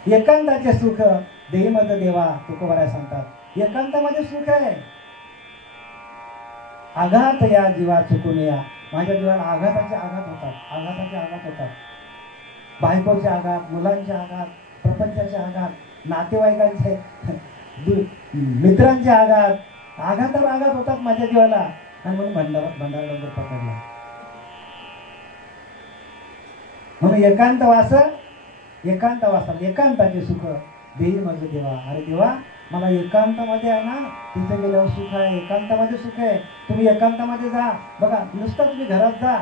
एकांताचे सुख देही मत देवा. तुकोबाराय सांगतात एकांतामध्ये सुख आहे. आघात या जीवा चुकून या. माझ्या जीवाला आघाताचे आघात होतात. बायकोचे आघात, मुलांचे आघात, प्रपंचाचे आघात, नातेवाईकांचे, मित्रांचे आघातावर आघात होतात माझ्या जीवाला. आणि म्हणून भंडारा डोंगर पकडला. म्हणून एकांतवासात एकांताचे सुख देई माझं देवा. अरे देवा, मला एकांतामध्ये आहे ना, तिथे गेल्यावर सुख आहे. एकांतामध्ये सुख आहे. तुम्ही एकांतामध्ये जा. बघा, नुसतं तुम्ही घरात जा,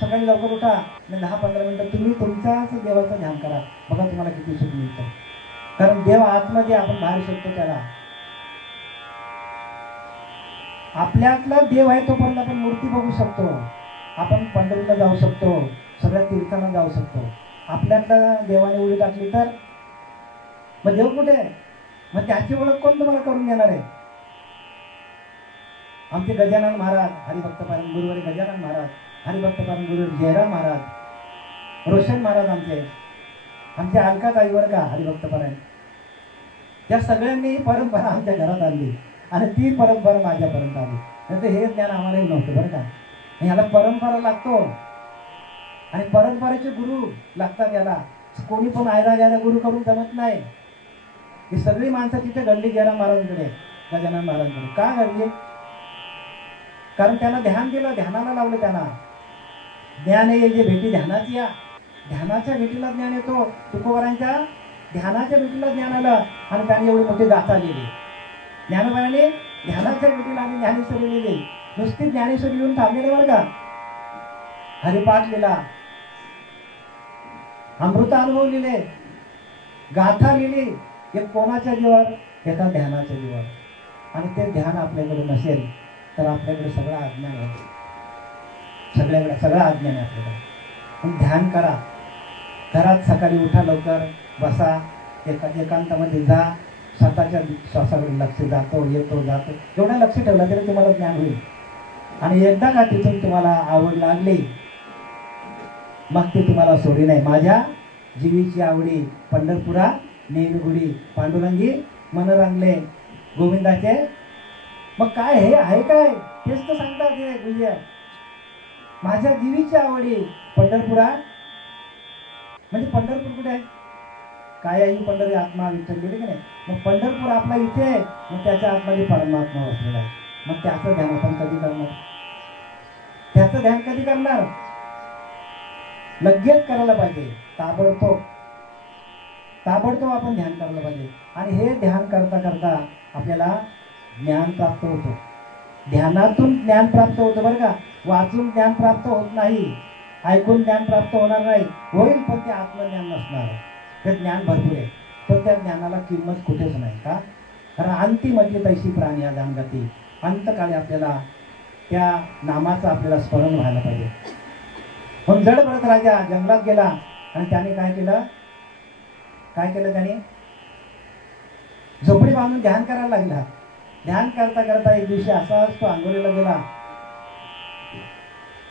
सकाळी लवकर उठा आणि 10-15 मिनिटं तुम्ही तुमच्याच देवाचं ध्यान करा. बघा तुम्हाला किती सुख मिळतं. कारण देव आतमध्ये, आपण बाहेर शोधतो त्याला. आपल्यातला देव आहे तोपर्यंत आपण मूर्ती बघू शकतो. आपण पंढरीला जाऊ शकतो, सगळ्या तीर्थांना जाऊ शकतो. आपल्यातल्या देवाने उडी टाकली तर मग देव कुठे आहे? मग त्याची ओळख कोण तुम्हाला करून देणार आहे? आमचे गजानन महाराज, हरिभक्तपारायण गुरुवारी गजानन महाराज, हरिभक्तपारायण गुरु जयराम महाराज, रोशन महाराज, आमचे अलकाच आईवर का हरिभक्तपारायण, त्या सगळ्यांनी परंपरा आमच्या घरात आणली आणि ती परंपरा माझ्यापर्यंत आली. नाही तर हे ज्ञान आम्हालाही नव्हतं बरं का. ह्याला परंपरा लागतो आणि परंपरेचे गुरु लागतात. याला कोणी पण आयरा गेला गुरु करून जमत नाही. ही सगळी माणसं तिथे घडली जयराम महाराजांकडे, गजानन महाराजांकडे. का घडली? कारण त्यांना ध्यान दिलं, ध्यानाला लावलं. त्यांना ज्ञान हे जे भेटी ध्यानाची, ध्यानाच्या भेटीला ज्ञान येतो. तुकोबारांच्या ध्यानाच्या भेटीला ज्ञान आलं आणि त्याने एवढी मोठी गाथा लिहिली. ज्ञानोबाने ध्यानाच्या भेटीला आणि ज्ञानेश्वरी लिहिली. नुसती ज्ञानेश्वरी लिहून थांबलेले बरं का. हरिपाठ लिहिला, अमृत अनुभव लिहिले, गाथा लिहिली. हे कोणाच्या जीवावर? एका ध्यानाच्या जीवावर. आणि ते ध्यान आपल्याकडे नसेल तर आपल्याकडे सगळं अज्ञान आहे. सगळं अज्ञान आहे आपल्याकडे. पण ध्यान करा. घरात सकाळी उठा, लवकर बसा, एकांतामध्ये जा. स्वतःच्या श्वासाकडे लक्ष जातो, येतो, जातो. एवढं लक्ष ठेवलं तरी तुम्हाला ज्ञान होईल. आणि एकदा का तिथून तुम्हाला आवड लागली, मग ते तुम्हाला सोडी नाही. माझ्या जीवीची आवडी पंढरपुरा नेहमी गुडी, पांडुरंगी मन रंगले गोविंदाचे. मग काय हे आहे काय? तेच तर सांगतात हे गुह्य. माझ्या जीवीची आवडी पंढरपुरा. म्हणजे पंढरपूर कुठे आहे? काय आहे? पंढरी आत्मा विठ्ठल गेले की नाही. मग पंढरपूर आपला इथे आहे, मग त्याच्या आतमध्ये परमात्मा बसलेला आहे. मग त्याचं ध्यान आपण कधी करणार? त्याचं ध्यान कधी करणार? लगेच करायला पाहिजे. ताबडतोब आपण ध्यान करायला पाहिजे. आणि हे ध्यान करता करता आपल्याला ज्ञान प्राप्त होतं. ध्यानातून ज्ञान प्राप्त होतं बरं का. वाचून ज्ञान प्राप्त होत नाही. ऐकून ज्ञान प्राप्त होणार नाही, होईल पण ते आत्मज्ञान नसणार. ते ज्ञान भरपूर आहे पण त्या ज्ञानाला किंमत कुठेच नाही. का? कारण अंतिमती तैशी प्राणी अजानगती, अंतकाळी आपल्याला त्या नामाचं आपल्याला स्मरण व्हायला पाहिजे. मग जड भरत राजा जंगलात गेला आणि त्याने काय केलं त्याने झोपडी बांधून ध्यान करायला लागला. ध्यान करता करता एक दिवशी असाच तो आंघोळीला गेला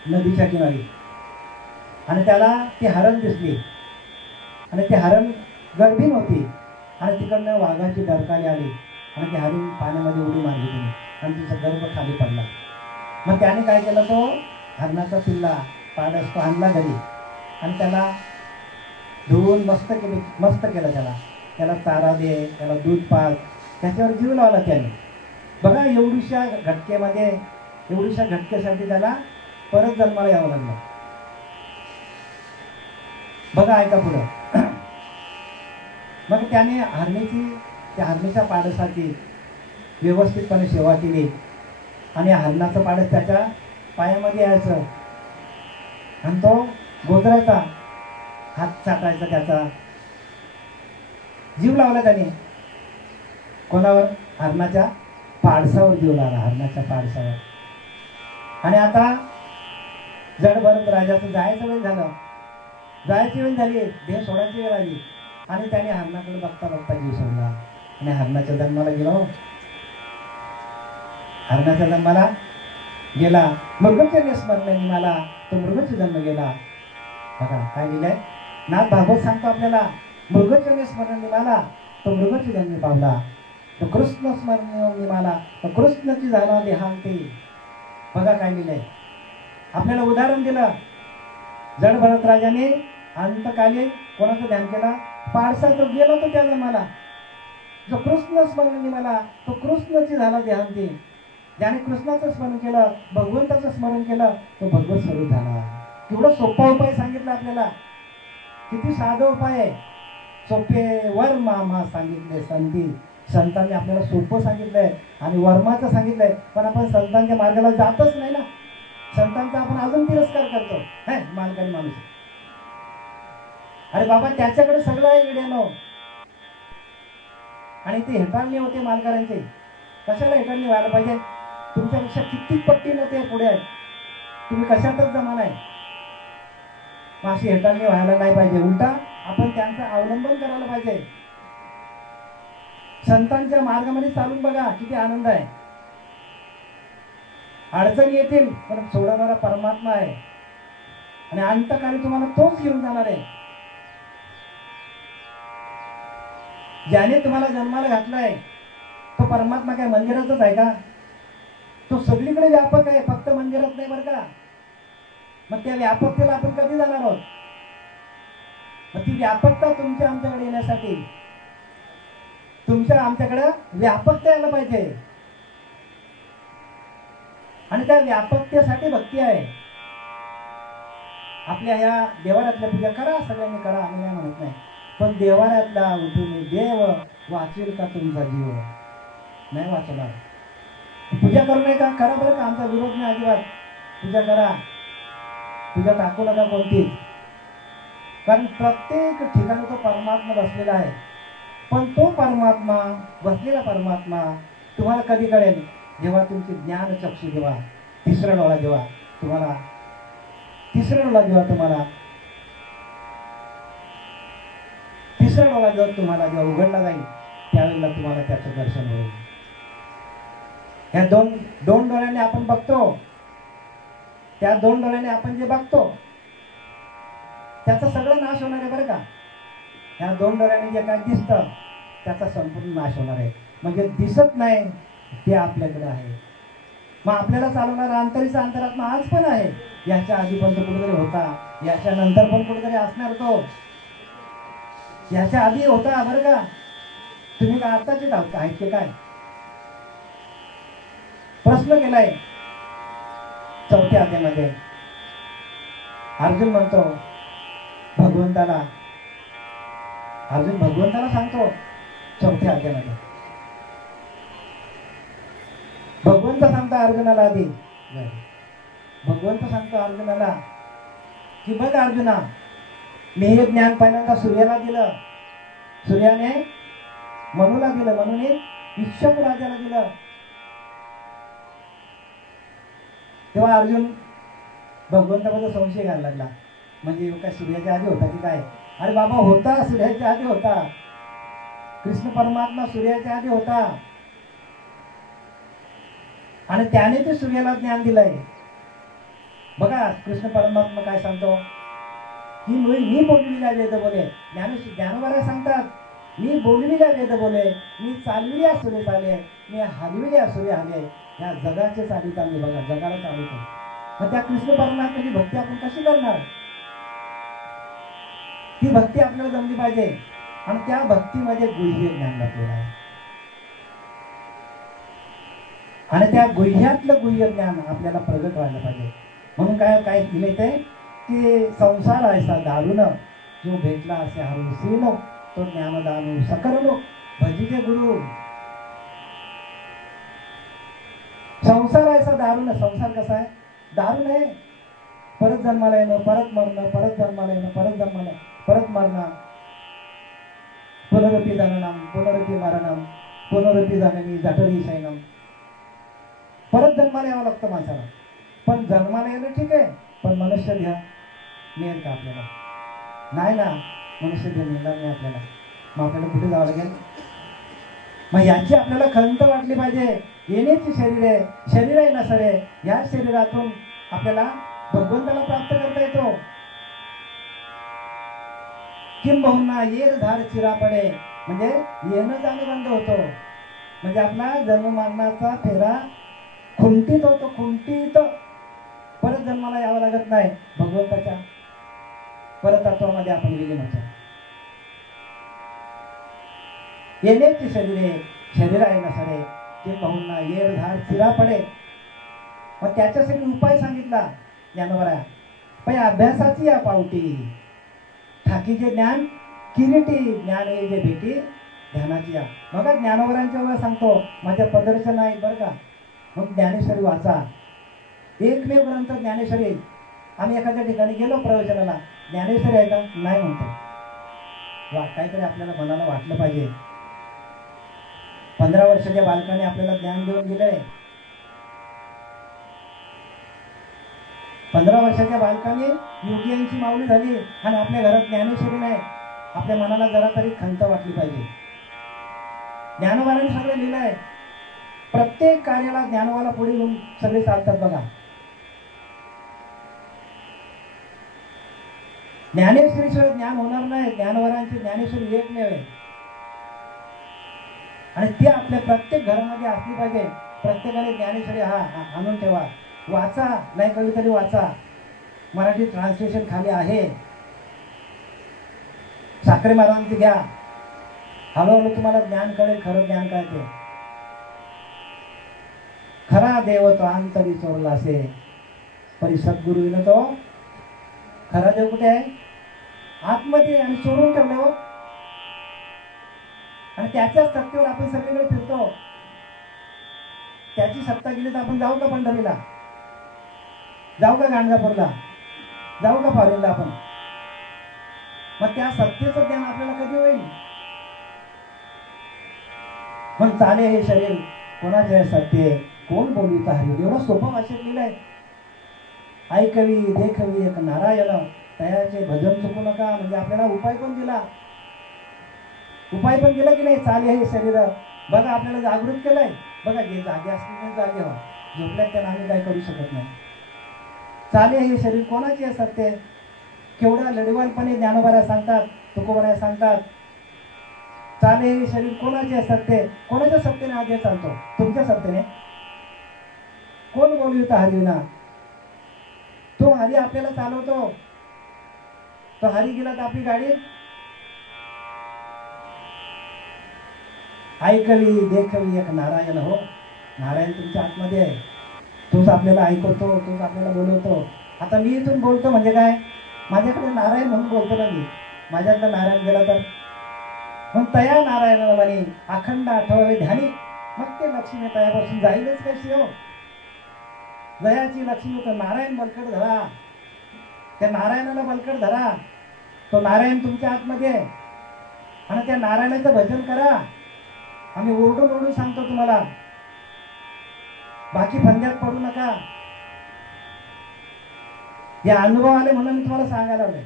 नदीच्या किनारी आणि त्याला ती हरण दिसली आणि ती हरण गर्भीण होती आणि तिकडनं वाघाची डरकाली आली आणि ती हरण पाण्यामध्ये उडी मारली तिने आणि तिचा गर्भ खाली पडला. मग त्याने काय केलं, तो हरणाचा पिल्ला पाडस तो आणला घरी आणि त्याला धुवून मस्त केलं. त्याला चारा दे, त्याला दूध पाज, त्याच्यावर जीव लावला त्याने. बघा एवढीशा घटकेसाठी त्याला परत जन्माला यावं लागलं. बघा ऐका पुढं. मग त्याने हरणीच्या पाडसाची व्यवस्थितपणे सेवा केली आणि हरणाचं पाडस त्याच्या पायामध्ये यायचं आणि तो गोजरायचा, हात चाटायचा, त्याचा जीव लावला त्याने. कोणावर? हरणाच्या पाडसावर जीव लावला, हरणाच्या पाडसावर. आणि आता जड भरत राजाचं जायचं वेळ झालं, जायची वेळ झाली, देह सोडायची वेळ आली आणि त्याने हरणाकडे बघता बघता जीव सोडला आणि हरणाच्या जन्माला गेला. मृगचर्य स्मरण निमाला, तो मृगचा जन्म गेला. बघा काय लिहिलंय नाथ भागवत सांगतो आपल्याला, मृगचर्य स्मरण निमाला, तो मृगचा जन्म पावला. तो कृष्ण स्मरण निमाला, तो कृष्णाची झाला देहांती. बघा काय लिहिलंय, आपल्याला उदाहरण दिलं. जड भरत राजाने अंतकाली कोणाचं ध्यान केला? पाडसा. तो गेला तो त्या जन्माला. जो कृष्ण स्मरण निमाला, तो कृष्णाची झाला देहांती. ज्याने कृष्णाचं स्मरण केलं, भगवंताचं स्मरण केलं, तो भगवत स्वरूप झाला. केवढा सोपा उपाय सांगितला आपल्याला, किती साधा उपाय आहे. सोपे वर मामा सांगितले संधी. संतांनी आपल्याला सोपं सांगितलंय आणि वर्माचं सांगितलंय, पण आपण संतांच्या मार्गाला जातच नाही ना. संतांचा आपण अजून तिरस्कार करतो. मालकानी माणूस, अरे बाबा त्याच्याकडे सगळं आहे विड्यानो. आणि ते हेटाळणी होते मालकारांचे. कशाला हेटाळणी व्हायला पाहिजे? तुमच्यापेक्षा किती पट्टीनं ते पुढे आहेत, तुम्ही कशातच जमा नाही. अशी हेटाळणी व्हायला नाही पाहिजे. उलटा आपण त्यांचं अवलंबन करायला पाहिजे. संतांच्या मार्गामध्ये चालून बघा किती आनंद आहे. अडचणी येतील पण सोडवणारा परमात्मा आहे आणि अंतकाली तुम्हाला तोच घेऊन जाणार आहे. ज्याने तुम्हाला जन्माला घातलाय तो परमात्मा काय मंदिरातच आहे का? तो सगळीकडे व्यापक आहे, फक्त मंदिरात नाही बरं का. मग त्या व्यापकतेला आपण कधी जाणार आहोत? मग ती व्यापकता तुमच्या आमच्याकडे येण्यासाठी तुमच्या आमच्याकडे व्यापकता यायला पाहिजे आणि त्या व्यापकतेसाठी भक्ती आहे. आपल्या ह्या देवाऱ्यातल्या पूजा करा, सगळ्यांनी करा, आम्ही नाही म्हणत नाही, पण देवाऱ्यातला उठून देव वाचेल का तुमचा जीव? नाही वाचणार. पूजा करू नये का? करा बरं का, आमचा विरोध नाही अजिबात. पूजा करा, पूजा टाकू नका कोणतीच. कारण प्रत्येक ठिकाणी तो परमात्मा बसलेला आहे. पण तो परमात्मा, बसलेला परमात्मा तुम्हाला कधी कळेल? जेव्हा तुमची ज्ञान चक्षु जेव्हा तिसरा डोळा जेव्हा तुम्हाला जेव्हा उघडला जाईल त्यावेळेला तुम्हाला त्याचं दर्शन होईल. ह्या दोन डोळ्याने आपण बघतो, त्या दोन डोळ्याने आपण जे बघतो त्याचा सगळं नाश होणार आहे बरं का. ह्या दोन डोळ्याने जे काय दिसतं त्याचा संपूर्ण नाश होणार आहे. म्हणजे दिसत नाही ते आपल्याकडे आहे. मग आपल्याला चालवणारा अंतरीचा अंतरात्मा आज पण आहे. याच्या आधी पण तो कुठेतरी होता, याच्या नंतर पण कुठेतरी असणार तो. याच्या आधी होता बरं का. तुम्ही काय आत्ताचे आहेत की काय? प्रश्न केलाय 4थ्या अध्यायामध्ये. अर्जुन म्हणतो भगवंताला सांगतो 4थ्या अध्यायामध्ये. भगवंत सांगतो अर्जुनाला की बघ अर्जुना, मी हे ज्ञान पहिल्यांदा सूर्याला दिलं, सूर्याने मनूला दिलं, मनूने इच्छुक राजाला दिलं. तेव्हा अर्जुन भगवंताबद्दल संशय घ्यायला लागला, म्हणजे काय सूर्याच्या आधी होता की काय? अरे बाबा होता, सूर्याच्या आधी होता. कृष्ण परमात्मा सूर्याच्या आधी होता आणि त्याने ते सूर्याला ज्ञान दिलंय. बघा कृष्ण परमात्मा काय सांगतो की मी बोलविल्या वेद बोले. ज्ञानोबा सांगतात, मी बोलविल्या वेद बोले, मी चालविल्या सूर्य चाले, मी हलविल्या सूर्य हले. या जगाचे चालित आम्ही, बघा जगाला चालवतो. मग त्या कृष्ण परमात्म्याची भक्ती आपण कशी करणार? ती भक्ती आपल्याला जमली पाहिजे आणि त्या भक्तीमध्ये गुह्य ज्ञान आपल्याला आहे. आणि त्या गुह्यातलं गुह्य ज्ञान आपल्याला प्रगट व्हायला पाहिजे. म्हणून काय दिले ते की संसार ऐसा दारुण, जो भेटला असे हरून श्रीनो, तो ज्ञानदानू सकरलो भजीचे गुरु. संसार ऐसा दारुण, संसार कसा आहे? दारुण आहे. परत जन्माला येणं, परत मरणं, परत जन्माला येणं, परत जन्माला, परत मरणं. पुनरुत्ती जननम पुनरुत्ती मरणम पुनरुत्ती जननी जठरी शयनम. परत जन्माला यावं लागतं माणसाला. पण जन्माला येणं ठीक आहे, पण मनुष्य देह मिळेल का आपल्याला? नाही ना, मनुष्य देह मिळणार नाही आपल्याला. मग आपल्याला कुठे जावं लागेल? मग याची आपल्याला खंत वाटली पाहिजे. येण्याची शरीर आहे ना सरे, या शरीरातून आपल्याला भगवंताला प्राप्त करता येतो. किंबहुना येर धार चिरा पडे, म्हणजे येणं जाणं बंद होतो. म्हणजे आपला जन्म मरणाचा फेरा खुंटीत होतो, खुंटीत. परत जन्माला यावं लागत नाही. भगवंताच्या परतत्वामध्ये आपण विलीन होतो. येण्याची शरीर आहे ना सरे, किंबहुना येर धार चिरा पडे. मग त्याच्यासाठी उपाय सांगितला ज्ञानोबा. पण अभ्यासाची या पावटी ठाकीचे ज्ञान किरीटी, ज्ञान हे जे भेटी ध्यानाची या. मग ज्ञानोबरांच्या वेळेला सांगतो, माझ्या प्रदर्शन आहे बरं का. मग ज्ञानेश्वरी वाचा. एकमेव ग्रंथ ज्ञानेश्वरी. आम्ही एखाद्या ठिकाणी गेलो प्रवचनाला, ज्ञानेश्वरी आहे का? नाही म्हणतो. काहीतरी आपल्याला मनाला वाटलं पाहिजे. 15 वर्षाच्या बालकाने आपल्याला ज्ञान देऊन गेलंय. 15 वर्षाच्या बालकाने योगियांची माऊली झाली आणि आपल्या घरात ज्ञानेश्वरी नाही. आपल्या मनाला जरा तरी खंत वाटली पाहिजे. ज्ञानोबाने सगळं लिहिलंय. प्रत्येक कार्याला ज्ञानोबाला पुढे घेऊन सगळे चालतात बघा. ज्ञानेश्वरीशिवाय ज्ञान होणार नाही. ज्ञानोबारांची ज्ञानेश्वरी एकमेव आहे आणि ती आपल्या प्रत्येक घरामध्ये असली पाहिजे. प्रत्येकाने ज्ञानेश्वरी आणून ठेवा. वाचा, नाही कळली तरी वाचा. मराठी ट्रान्सलेशन खाली आहे. साखरे महाराजांची घ्या. हळूहळू तुम्हाला ज्ञान कळेल, खरं ज्ञान काय ते. खरा देव तो अंतरी चोरला असे, परी सद्गुरुने तो खरा देव कुठे आहे? आतमध्ये, आणि चोरून ठेवले हो. आणि त्याच्याच सत्तेवर आपण सगळीकडे फिरतो. त्याची सत्ता गेली तर आपण जाऊ का पंढरीला? जाऊ का गाणगापूरला? जाऊ का फॉरेनला आपण? मग त्या सत्तेचं ज्ञान आपल्याला कधी होईल? मग चाले हे शरीर कोणाचे सत्य, कोण बोलविता हरी. एवढा सोपा भाषेत लिहिलंय. ऐकवी देखवी एक नारायण, तयाचे भजन चुकू नका. म्हणजे आपल्याला उपाय पण दिला. उपाय पण दिला की नाही? चाले हे शरीर. बघा आपल्याला जागृत केलंय. बघा जे जागे असतील जागे व्हा. झोपल्यात त्यांना आम्ही काय करू शकत नाही. चाले हे शरीर कोणाचे सत्य. केवढ्या लढवालपणे ज्ञानोबा सांगतात, तुकोबा सांगतात. चाले हे शरीर कोणाचे सत्य. कोणाच्या सत्तेने आधी चालतो? तुमच्या सत्तेने. कोण बोलविता हरिना? तो हरी आपल्याला चालवतो. तो हरी गेला तर आपली गाडी. ऐकवी देखवी एक नारायण हो. नारायण तुमच्या आतमध्ये आहे. तोच आपल्याला ऐकवतो, तोच आपल्याला बोलवतो. आता मी इथून बोलतो म्हणजे काय? माझ्याकडे नारायण म्हणून बोलतो ना मी. माझ्यातला नारायण गेला तर मग तया नारायणाला म्हणे अखंड आठवावे ध्यानी. मग ते लक्ष्मी तयापासून जाईलच कशी हो. जयाची लक्ष्मी तर नारायण बलकट धरा. त्या नारायणाला बलकट धरा, तो नारायण तुमच्या आतमध्ये आहे आणि त्या नारायणाचं भजन करा. आम्ही ओरडून ओरडून सांगतो तुम्हाला, बाकी फंद्यात पडू नका. हे अनुभव आले म्हणून मी तुम्हाला सांगायला आलोय.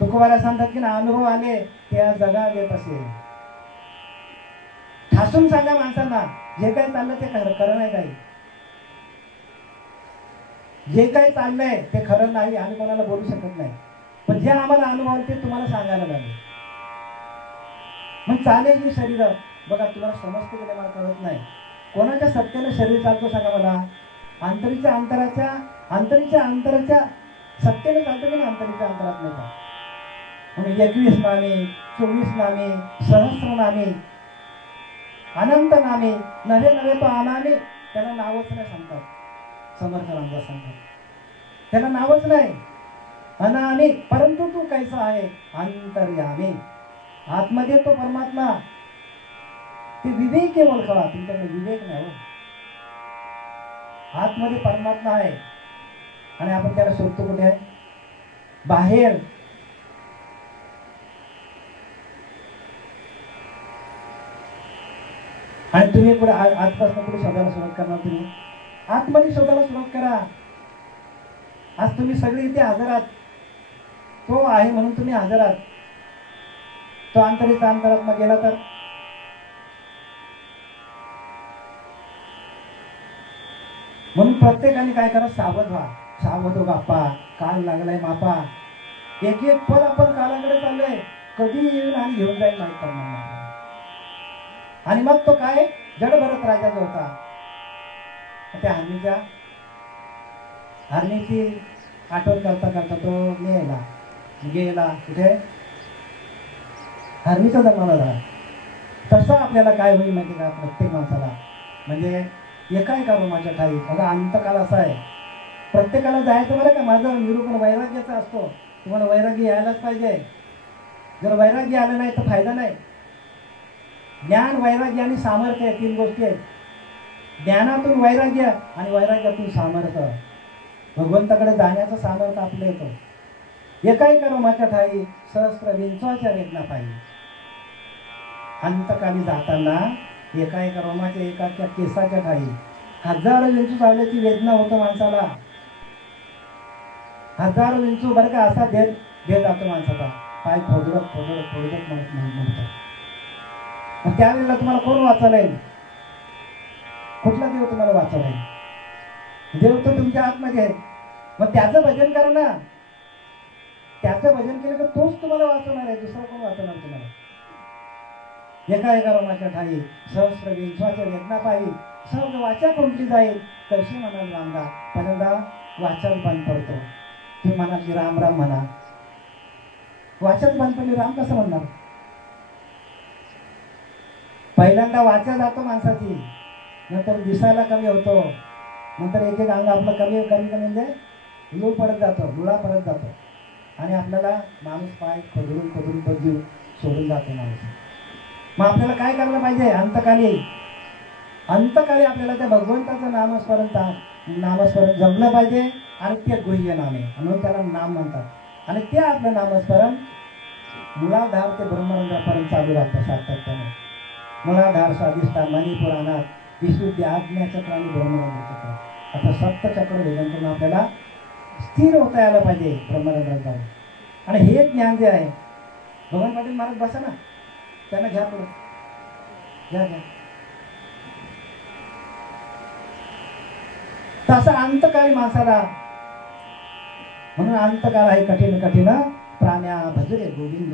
तुकोबाला सांगतात की ना, अनुभव आले त्या जगा देत असे. ठासून सांगा माणसांना, जे काही चाललं ते खरं नाही. काही जे काही चाललंय ते खरं नाही, आम्ही कोणाला बोलू शकत नाही. पण जे आम्हाला अनुभव ते तुम्हाला सांगायला लागले. मग चालेल ही शरीर बघा, तुम्हाला समजते की मला कळत नाही. कोणाच्या सत्तेनं शरीर चालतो सांगा मला? अंतरीच्या अंतराच्या सत्तेने चालतो की नाही? अंतरीच्या अंतरात नाही का? म्हणून 21 नामे, 24 नामे, सहस्र नामे, अनंत नामे, नवे तो अनामे, त्याला नावच नाही सांगतात. समर्थ रामदास सांगतात त्याला नावच नाही, अनामे. परंतु तू कैसा आहे? अंतर्यामी, आतमध्ये तो परमात्मा. ते विवेक आहे, ओळखावा. तुमच्याकडे विवेक नाही हो. आतमध्ये परमात्मा आहे आणि आपण त्याला शोधतो कुठे आहे? बाहेर. आणि तुम्ही पुढे आजपासून पुढे शोधायला सुरुवात करणार. तुम्ही आतमध्ये शोधायला सुरुवात करा. आज तुम्ही सगळे इथे हजर आहात, तो आहे म्हणून तुम्ही हजर आहात. तो अंतरीचा अंतरात्मा गेला तर म्हणून प्रत्येकाने काय करा? सावध व्हा. सावध हो बाप्पा, काल लागलाय मापा. एक एक पल आपण कालाकडे चाललोय, कधी येईल आणि घेऊन जाईल माहित पडणार नाही. आणि मग तो काय? जड भरत राजा जो होता, त्या हरणीची आठवण करता करता तो गेला कुठे? हरणीचा जन्माला झाला. तसं आपल्याला काय होईल माहिती का? प्रत्येक माणसाला म्हणजे एका रोमाच्या ठाई. बघा, अंतकाल असा आहे, प्रत्येकाला जायचं बरं का. माझं निरूपण वैराग्याचा असतो. तुम्हाला वैराग्य यायलाच पाहिजे. जर वैराग्य आलं नाही तर फायदा नाही. ज्ञान, वैराग्य आणि सामर्थ्य हे 3 गोष्टी आहेत. ज्ञानातून वैराग्य आणि वैराग्यातून सामर्थ्य. भगवंताकडे जाण्याचं सामर्थ्य आपलं येतं. एका रोमाच्या ठाई सहस्त्र विंचवाच्या वेदना पाहिजे. अंतकाली जाताना एका रोमाच्या एका केसाच्या ठाई 1000 विंचू चावल्याची वेदना होतं माणसाला. 1000 विंचू बरं का. असा भेद जातो माणसाचा. पाय फोडत म्हणतो. त्यावेळेला तुम्हाला कोण वाचवलं येईल? कुठला देव तुम्हाला वाचवला येईल? देव तो तुमच्या आतमध्ये आहे. मग त्याचं भजन करा ना. त्याचं भजन केलं तर तोच तुम्हाला वाचवणार आहे. दुसरा कोण वाचवणार तुम्हाला? एका रोमाच्या ठाई सहस्र विंचवाच्या वेदना पाहिली. सहज वाचा कोणती जाईल? कशी म्हणाल रामदा? पहिल्यांदा वाचाच बंद पडतो. तुम्ही म्हणाल की राम राम म्हणा. वाचाच बंद पडली, राम कसं म्हणणार? पहिल्यांदा वाचा जातो माणसाची, नंतर दिसायला कमी होतो, नंतर एक अंग आपलं कमी म्हणजे लूळ पडत जातो, लुळा पडत जातो आणि आपल्याला माणूस पाय खदरून तो जीव सोडून जातो माणूस. मग आपल्याला काय करायला पाहिजे? अंतकाली आपल्याला त्या भगवंताचं नामस्मरण जमलं पाहिजे. आणि ते गुह्य नाम आहे म्हणून त्याला नाम म्हणतात. आणि ते आपलं नामस्मरण मुळाधार ते ब्रह्मरंध्रापर्यंत चालू राहतं सातत्याने. मुळाधार, स्वाधिष्ठान, मणिपुराणात विशुद्धी, आज्ञाचक्र आणि ब्रह्मरंध्र चक्र. आता सप्तचक्र भेदन करून आपल्याला स्थिर होता यायला पाहिजे ब्रह्मरंध्रात जाऊन. आणि हे ज्ञान जे आहे, भगवान पाटील महाराज बसा ना, त्यांना घ्या पुढे, घ्या. तसा अंतकाली माणसाला, म्हणून अंतकाल आहे कठीण प्राण्या भजरे गोविंद.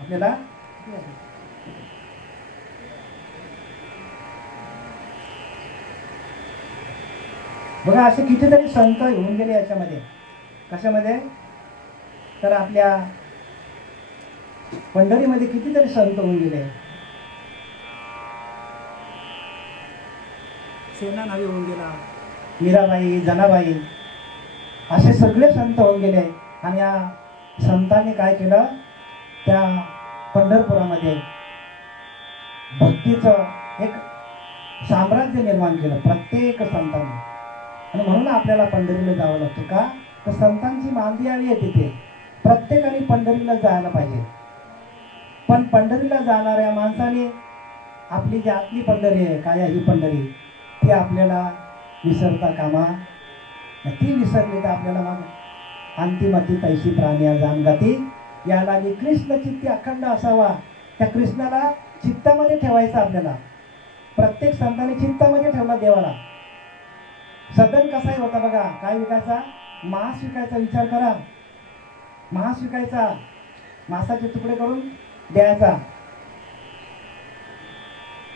आपल्याला बघा असे कितीतरी संत होऊन गेले याच्यामध्ये. कशामध्ये? तर आपल्या पंढरीमध्ये कितीतरी संत होऊन गेले. सेना नावी होऊन गेला, मीराबाई, जनाबाई, असे सगळे संत होऊन गेले. आणि या संतांनी काय केलं? त्या पंढरपुरामध्ये भक्तीचं एक साम्राज्य निर्माण केलं. प्रत्येक संतांनी आणि म्हणून आपल्याला पंढरीला जावं लागतं. का तर संतांची मांदियाळी आहे तिथे. प्रत्येकाने पंढरीला जायला पाहिजे. पण पंढरीला जाणाऱ्या माणसाने आपली जी आतली पंढरी आहे, काय ही पंढरी, ती आपल्याला विसरता कामा. ती विसरली तर आपल्याला मग अंतिमती तैशी प्राण्या जाणगाती या लागी कृष्ण चित्ती अखंड असावा. त्या कृष्णाला चित्तामध्ये ठेवायचं आपल्याला. प्रत्येक संतांनी चित्तामध्ये ठेवला देवाला. सदन कसाही होता बघा. काय विकायचा? मांस विकायचा. विचार करा, मांस विकायचा, मांसाचे तुकडे करून द्यायचा.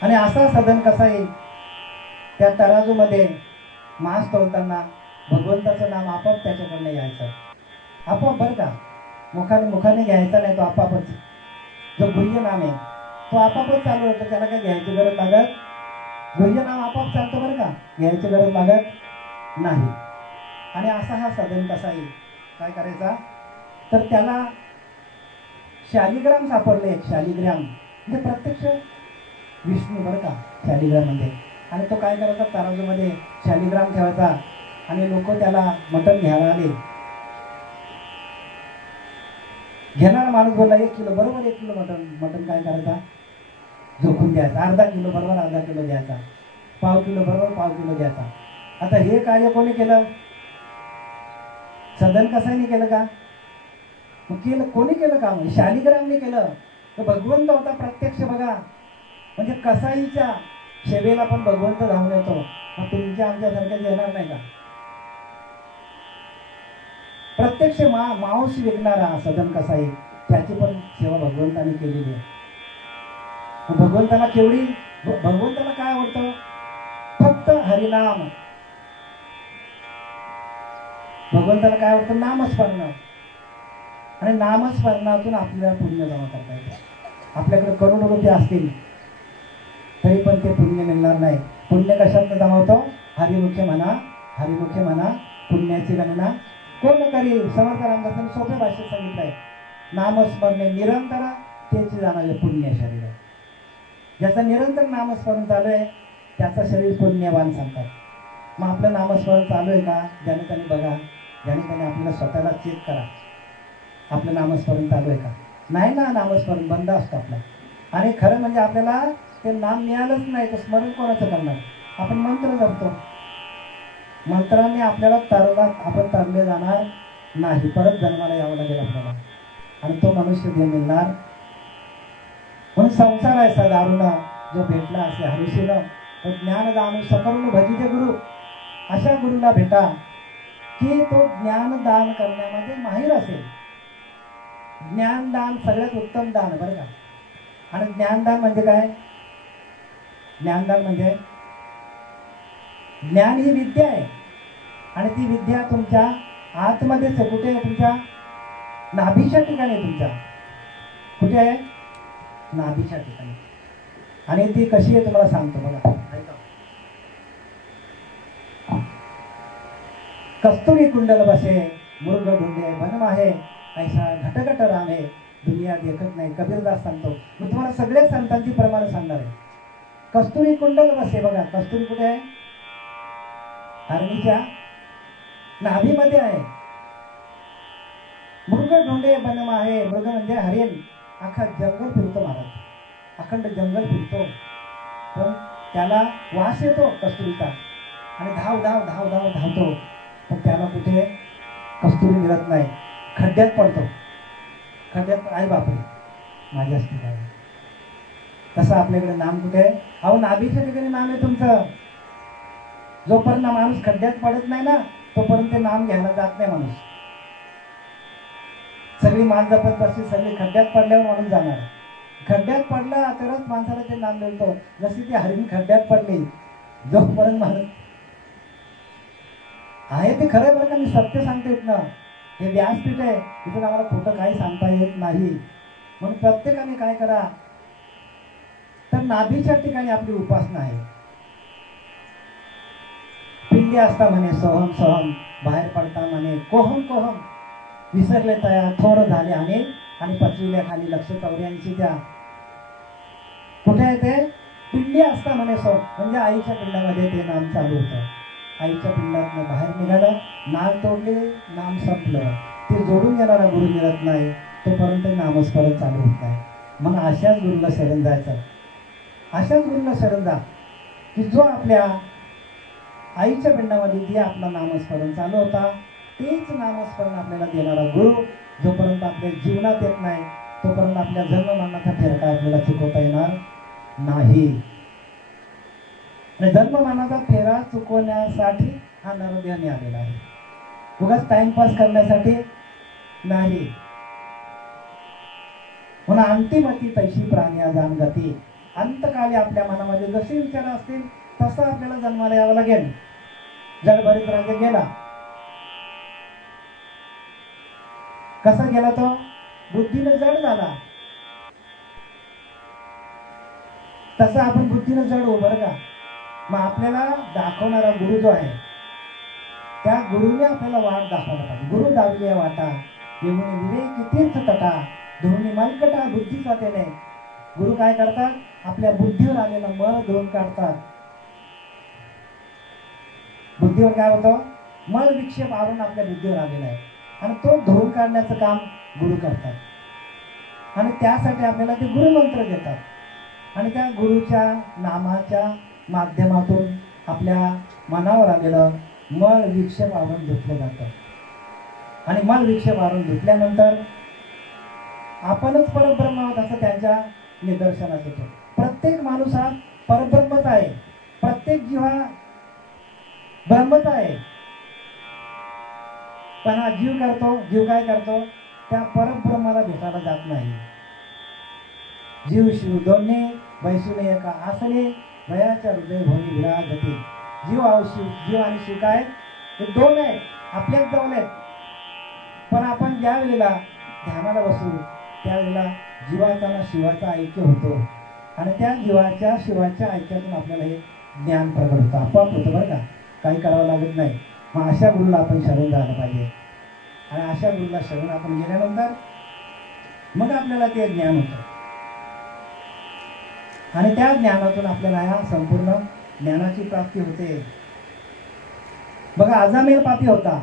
आणि असा सदन कसा येईल? त्या तराजूमध्ये मांस तोलताना भगवंताचं नाम आपोआप त्याच्याकडनं यायचं. आपोआप बरं का, मुखाने घ्यायचा नाही, तो आपापच. जो गुह्य नाम आहे तो आपापच चालू होतं, त्याला काही घ्यायची गरज लागत. गुह्य नाम आपोआप चालतं बरं का, घ्यायची गरज लागत नाही. आणि असा हा सदन कसा येईल? काय करायचा? तर त्याला शालिग्राम सापडले. एक शालिग्राम म्हणजे प्रत्यक्ष विष्णू बरं का, शालिग्राम म्हणजे. आणि तो काय करायचा? तराजूमध्ये शालिग्राम ठेवायचा आणि लोक त्याला मटण घ्यायला आले. घेणारा माणूस बोलला 1 किलो, बरोबर 1 किलो मटण काय करायचा? झोकून द्यायचा. अर्धा किलो बरोबर अर्धा किलो द्यायचा. पाव किलो बरोबर पाव किलो द्यायचा. आता हे कार्य कोणी केलं? सदन कसाईने केलं का? केलं कोणी केलं का? शालिग्रामने केलं. तर भगवंत होता प्रत्यक्ष बघा. म्हणजे कसाईच्या सेवेला पण भगवंत धावून येतो. मग तुमच्या आमच्यासारख्या येणार नाही का? प्रत्यक्ष मांस विकणारा सदन कसाई, त्याची पण सेवा भगवंताने केलेली आहे. भगवंताला केवढी, भगवंताला काय आवडतं? फक्त हरिनाम. भगवंताला काय आवडतं? नामस्मरण. आणि नामस्मरणातून आपल्याला पुण्य जमा करता येतं. आपल्याकडे करोडो रुपये असतील तरी पण ते पुण्य मिळणार नाही. पुण्य कशात जमा होतं? हरिमुखे म्हणा, हरिमुखे म्हणा, पुण्याची गणना कोण करी. समर्थ रामदासांनी सोप्या भाषेत सांगितलंय, नामस्मरणे निरंतर तेच जाणारे पुण्य शरीर. ज्याचं निरंतर नामस्मरण चालू आहे त्याचं शरीर पुण्यवान सांगतात. मग आपलं नामस्मरण चालू आहे का? ज्याने त्याने बघा, ज्याने त्याने आपल्याला स्वतःला चेक करा, आपलं नामस्मरण चालू आहे का? नाही ना, नामस्मरण बंद असतं आपलं. आणि खरं म्हणजे आपल्याला ते नाम मिळालंच नाही तर स्मरण कोणाचं करणार? आपण मंत्र जपतो. मंत्राने आपल्याला आपण तरले जाणार नाही. परत जन्माला यावं लागेल आपल्याला आणि तो मनुष्य देह मिळणार. म्हणून संसार आहे सा दारुण, जो भेटला असे हरुषीनं, तो ज्ञानदान सकरुण भजिते गुरु. अशा गुरुला भेटा की तो ज्ञानदान करण्यामध्ये माहीर असेल. ज्ञानदान सगळ्यात उत्तम दान बरं का. आणि ज्ञानदान म्हणजे काय? ज्ञानदान म्हणजे ज्ञान ही विद्या आहे आणि ती विद्या तुमच्या आतमध्येच आहे. कुठे आहे? तुमच्या नाभीच्या ठिकाणी. तुमच्या कुठे आहे? नाभीच्या ठिकाणी. आणि ती कशी आहे तुम्हाला सांगतो बघा. कस्तुरी कुंडल बसे मुर्ग ढुंडे बनमाहे, ऐसा घटघट रामे दुनिया देखत नाही. कबीरदास सांगतो. मी तुम्हाला सगळ्या संतांची प्रमाण सांगणार आहे. कस्तुरी कुंडल बसे बघा. कस्तुरी कुठे आहे? हरणीच्या नाभीमध्ये आहे. मृग ढोंडे बनमाहे, मृग म्हणजे हरिण. अख्खा जंगल फिरतो महाराज, अखंड जंगल फिरतो, पण त्याला वास येतो कस्तुरीचा आणि धाव धाव धाव धाव धावतो. पण त्याला कुठे कस्तुरी मिळत नाही. खड्ड्यात पडतो. खड्ड्यात आहे बापरे माझ्या ठिकाणी. तसं आपल्याकडे नाम कुठे आहे? अहो नाभीच्या ठिकाणी नाम आहे तुमचं. जोपर्यंत माणूस खड्ड्यात पडत नाही ना तोपर्यंत नाम घ्यायला जात नाही माणूस. सगळी मान जपत बसली, सगळी खड्ड्यात पडल्यावर माणूस जाणार. खड्ड्यात पडला तरच माणसाला ते नाम मिळतो. जशी ती हरिण खड्ड्यात पडली, जोपर्यंत माणूस आहे ते खरं बरं का. मी सत्य सांगतो येत ना, हे व्यासपीठ आहे, इथून आम्हाला खोटं काही सांगता येत नाही. म्हणून प्रत्येकाने काय करा, तर नाभीच्या ठिकाणी आपली उपासना आहे. पिंडी असता म्हणे सोहम सोहम, बाहेर पडता म्हणे कोहम कोहम. विसरले तया थोडं झाले आणि पचविल्या खाली 184 त्या. कुठे आहे ते? पिंडी असता म्हणे सोहम, म्हणजे आईच्या पिंडामध्ये ते नाम चालू होतं. आईच्या पिंडातनं बाहेर निघालं, नाल तोडले, नाम संपलं. ते जोडून येणारा गुरु मिळत नाही तोपर्यंत नामस्मरण चालू होत नाही. मग अशाच गुरुला शरण जायचं. अशाच गुरुला शरण जा की जो आपल्या आईच्या पिंडामध्ये जे आपला नामस्मरण चालू होता तेच नामस्मरण आपल्याला देणारा गुरु जोपर्यंत आपल्या जीवनात येत नाही तोपर्यंत आपल्या जन्ममरणाचा फेरका आपल्याला चुकवता येणार नाही. जन्ममरणाचा फेरा चुकवण्यासाठी हा नरदेह मिळालेला आहे, उगाच टाइमपास करण्यासाठी नाही. म्हणून अंतिमती तैशी प्राणी जाणगती. अंतकाली आपल्या मनामध्ये जसे विचार असतील तसं आपल्याला जन्माला यावं लागेल. जडभरीत राजा गेला, कसा गेला तो? बुद्धीने जड झाला. तसं आपण बुद्धीने जड हो बरं का. मग आपल्याला दाखवणारा गुरु जो आहे त्या गुरुने आपल्याला वाट दाखवला पाहिजे. गुरु दावली वाटा येऊन विवेक तीर्थ तटा धुनी मलकटा बुद्धीचा त्याने. गुरु काय करतात? आपल्या बुद्धीवर आलेला मळ धुवून काढतात. बुद्धीवर काय होतं? मळ विक्षेप आवरून आपल्या बुद्धीवर आलेला आहे आणि तो धुवून काढण्याचं काम गुरु करतात. आणि त्यासाठी आपल्याला ते गुरुमंत्र देतात आणि त्या गुरुच्या नामाच्या माध्यमातून आपल्या मनावर आलेलं मळ विक्षेप आवरून धुतलं जातं. आणि मळ विक्षेप आवरून धुतल्यानंतर आपणच परब्रह्म आहोत असं त्यांच्या निदर्शनात येतो. प्रत्येक माणूस हा परब्रह्मच आहे. प्रत्येक जीव हा ब्रह्मच आहे. पण हा जीव काय करतो? त्या परब्रह्माला भेटायला जात नाही. जीव शिव दोन्ही बैसून एका आसने भयाच्या हृदय भोनी विराजते. जीव आणि शिव काय हे दोन आहेत, आपल्याच जवळ आहेत. पण आपण ज्या वेळेला ध्यानाला बसू त्यावेळेला जीवाचा ना शिवाचा ऐक्य होतो आणि त्या जीवाच्या शिवाच्या ऐक्यातून आपल्याला हे ज्ञान प्रगट होतं, आपोआप होतं बरं का. काही करावं लागत नाही. मग अशा गुरुला आपण शरण जायला पाहिजे आणि अशा गुरुला शरण आपण गेल्यानंतर मग आपल्याला ते ज्ञान होतं आणि त्या ज्ञानातून आपल्याला या संपूर्ण ज्ञानाची प्राप्ती होते. बघा, अजामेल पापी होता.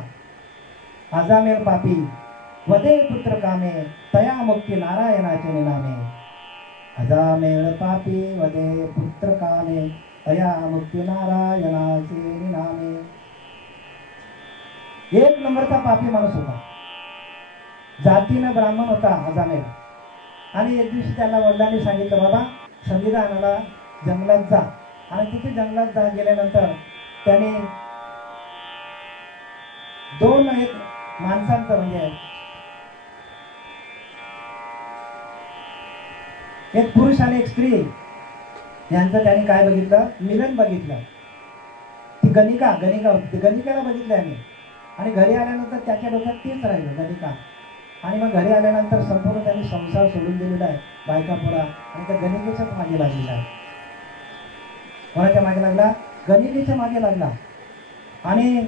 अजामेल पापी वदे पुत्र कामे तया मुक्ती नारायणाचे निनामे. अजामेल पापी वदे पुत्र कामे तया मुक्ती नारायणाचे निनामे. एक नंबरचा पापी माणूस होता. जातीनं ब्राह्मण होता अजामेल. आणि एक दिवशी त्याला वडिलांनी सांगितलं, बाबा संविधानाला जंगलात जा. आणि तिथे जंगलात गेल्यानंतर त्याने दोन एक माणसांचं म्हणजे एक पुरुष आणि एक स्त्री यांचं त्याने काय बघितलं? मिलन बघितलं. ती गणिका होती. गणिकाला बघितलं याने आणि घरी आल्यानंतर त्याच्या डोक्यात तेच राहिलं, गणिका. आणि मग घरी आल्यानंतर संपूर्ण त्यांनी संसार सोडून दिलेला आहे, बायका पोरा, आणि त्या गणिकेच्याच मागे लागलेला आहे. कोणाच्या मागे लागला? गणिकेच्या मागे लागला. आणि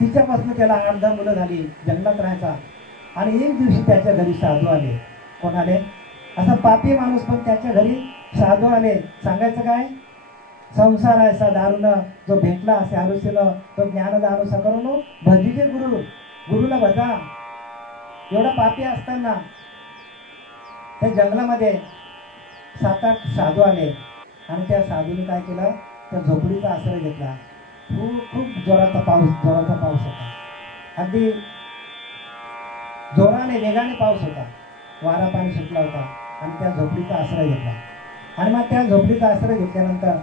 तिच्यापासून त्याला 8-10 मुलं झाली. जंगलात राहायचा. आणि एक दिवशी त्याच्या घरी साधू आले. कोण आले? असा पापी माणूस पण त्याच्या घरी साधू आले. सांगायचं काय? संसार आहे सा दारुण जो भेटला असे आरुसीनं तो ज्ञानदारू सकरून भजीचे गुरुला भजा. एवढा पापी असताना त्या जंगलामध्ये 7-8 साधू आले आणि त्या साधूने काय केलं? त्या झोपडीचा आश्रय घेतला. खूप जोराचा पाऊस होता. अगदी जोराने वेगाने पाऊस होता. वारा पाणी सुटला होता आणि त्या झोपडीचा आश्रय घेतला. आणि मग त्या झोपडीचा आश्रय घेतल्यानंतर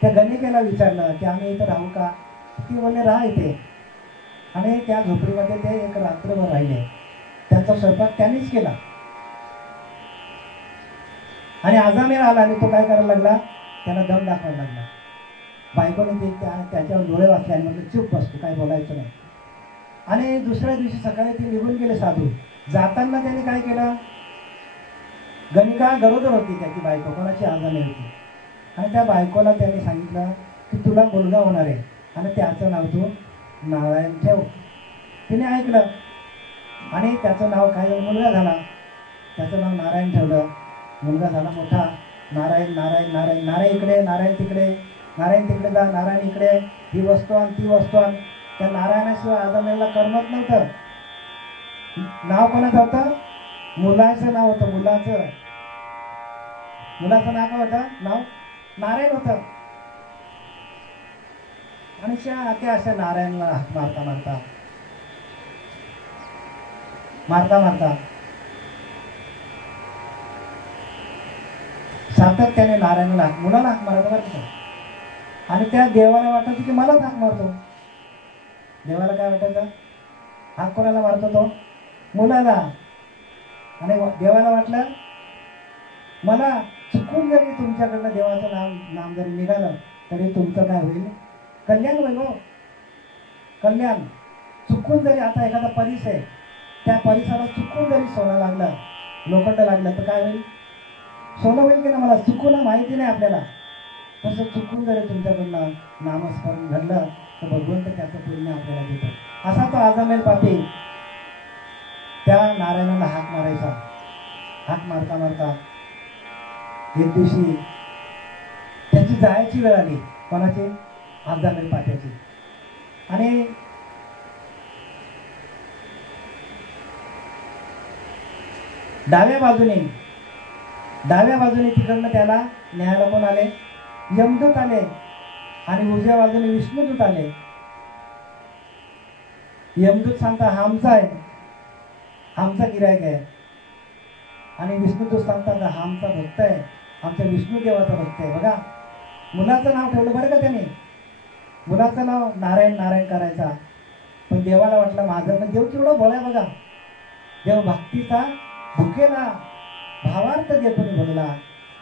त्या गणिकेला विचारलं की आम्ही इथं राहू का? ती बोलले राहा इथे. आणि त्या झोपडीमध्ये ते एक रात्रभर राहिले. त्यांचा स्वयंपाक त्यांनीच केला. आणि अजामेल आला आणि तो काय करायला लागला? त्याला दम दाखवायला लागला. बायकोने त्याच्यावर डोळे वाचले आणि म्हटलं चूप बसतो, काय बोलायचं नाही. आणि दुसऱ्या दिवशी सकाळी ते निघून गेले साधू. जाताना त्याने काय केलं? गणिका गरोदर होती, त्याची बायको कोणाची? अजामेल होती. आणि त्या बायकोला त्यांनी सांगितलं की तुला मुलगा होणार आहे आणि त्याचं नाव तू नारायण ठेव. तिने ऐकलं आणि त्याचं नाव काय? मुलगा झाला. त्याचं नाव नारायण ठेवलं. मुलगा झाला मोठा. नारायण नारायण नारायण नारायण इकडे नारायण तिकडे. नारायण तिकडे जा, नारायण इकडे, ही वस्तू आण, ती वस्तू आण. त्या नारायणाशिवाय आदमेला करमत नव्हतं. नाव कोणाचं होतं? मुलाचं नाव होतं. मुलाचं नाव काय होतं? नाव नारायण होतं. आणि त्या अशा नारायणला हाक मारता मारता सातत्याने नारायणाला मुलाला हाक मारायचा बरं का. आणि त्या देवाला वाटायचं की मलाच हाक मारतो. देवाला काय वाटायचं? हाक कोणाला मारतो तो? मुलाला. आणि देवाला वाटलं मला चुकून जरी तुमच्याकडनं देवाचं नाम जरी निघालं तरी तुमचं काय होईल? कल्याण होईल. हो, कल्याण. चुकून जरी आता एखादा परिस आहे, त्या परिसराला चुकून जरी सोनं लागलं, लोखंड लागलं तर काय होईल? सोनं होईल की ना? मला चुकून माहिती नाही आपल्याला. तसं चुकून जरी तुमच्याकडनं नामस्मरण घडलं तर भगवंत त्याचं पुण्य आपल्याला देतो. असा तो आजमेल पापी त्या नारायणाला हाक मारायचा. हाक मारता मारता एक दिवशी त्याची जायची वेळ आली. कोणाची? आजमेल पाप्याची. आणि डाव्या बाजूने तिकडनं त्याला न्यायला कोण आले? यमदूत आले. आणि उजव्या बाजूने विष्णुदूत आले. यमदूत सांगता हा आमचा आहे, आमचा गिरायक आहे. आणि विष्णुदूत सांगतात हा आमचा भक्त आहे, आमच्या विष्णुदेवाचा भक्त आहे. बघा, मुलाचं नाव ठेवलं बरं का त्याने. मुलाचं नाव नारायण नारायण करायचा. पण देवाला वाटलं माझं पण देव केवढं भोळा आहे बघा. देव भक्तीचा भुकेला भावार्थ देतो बोलला.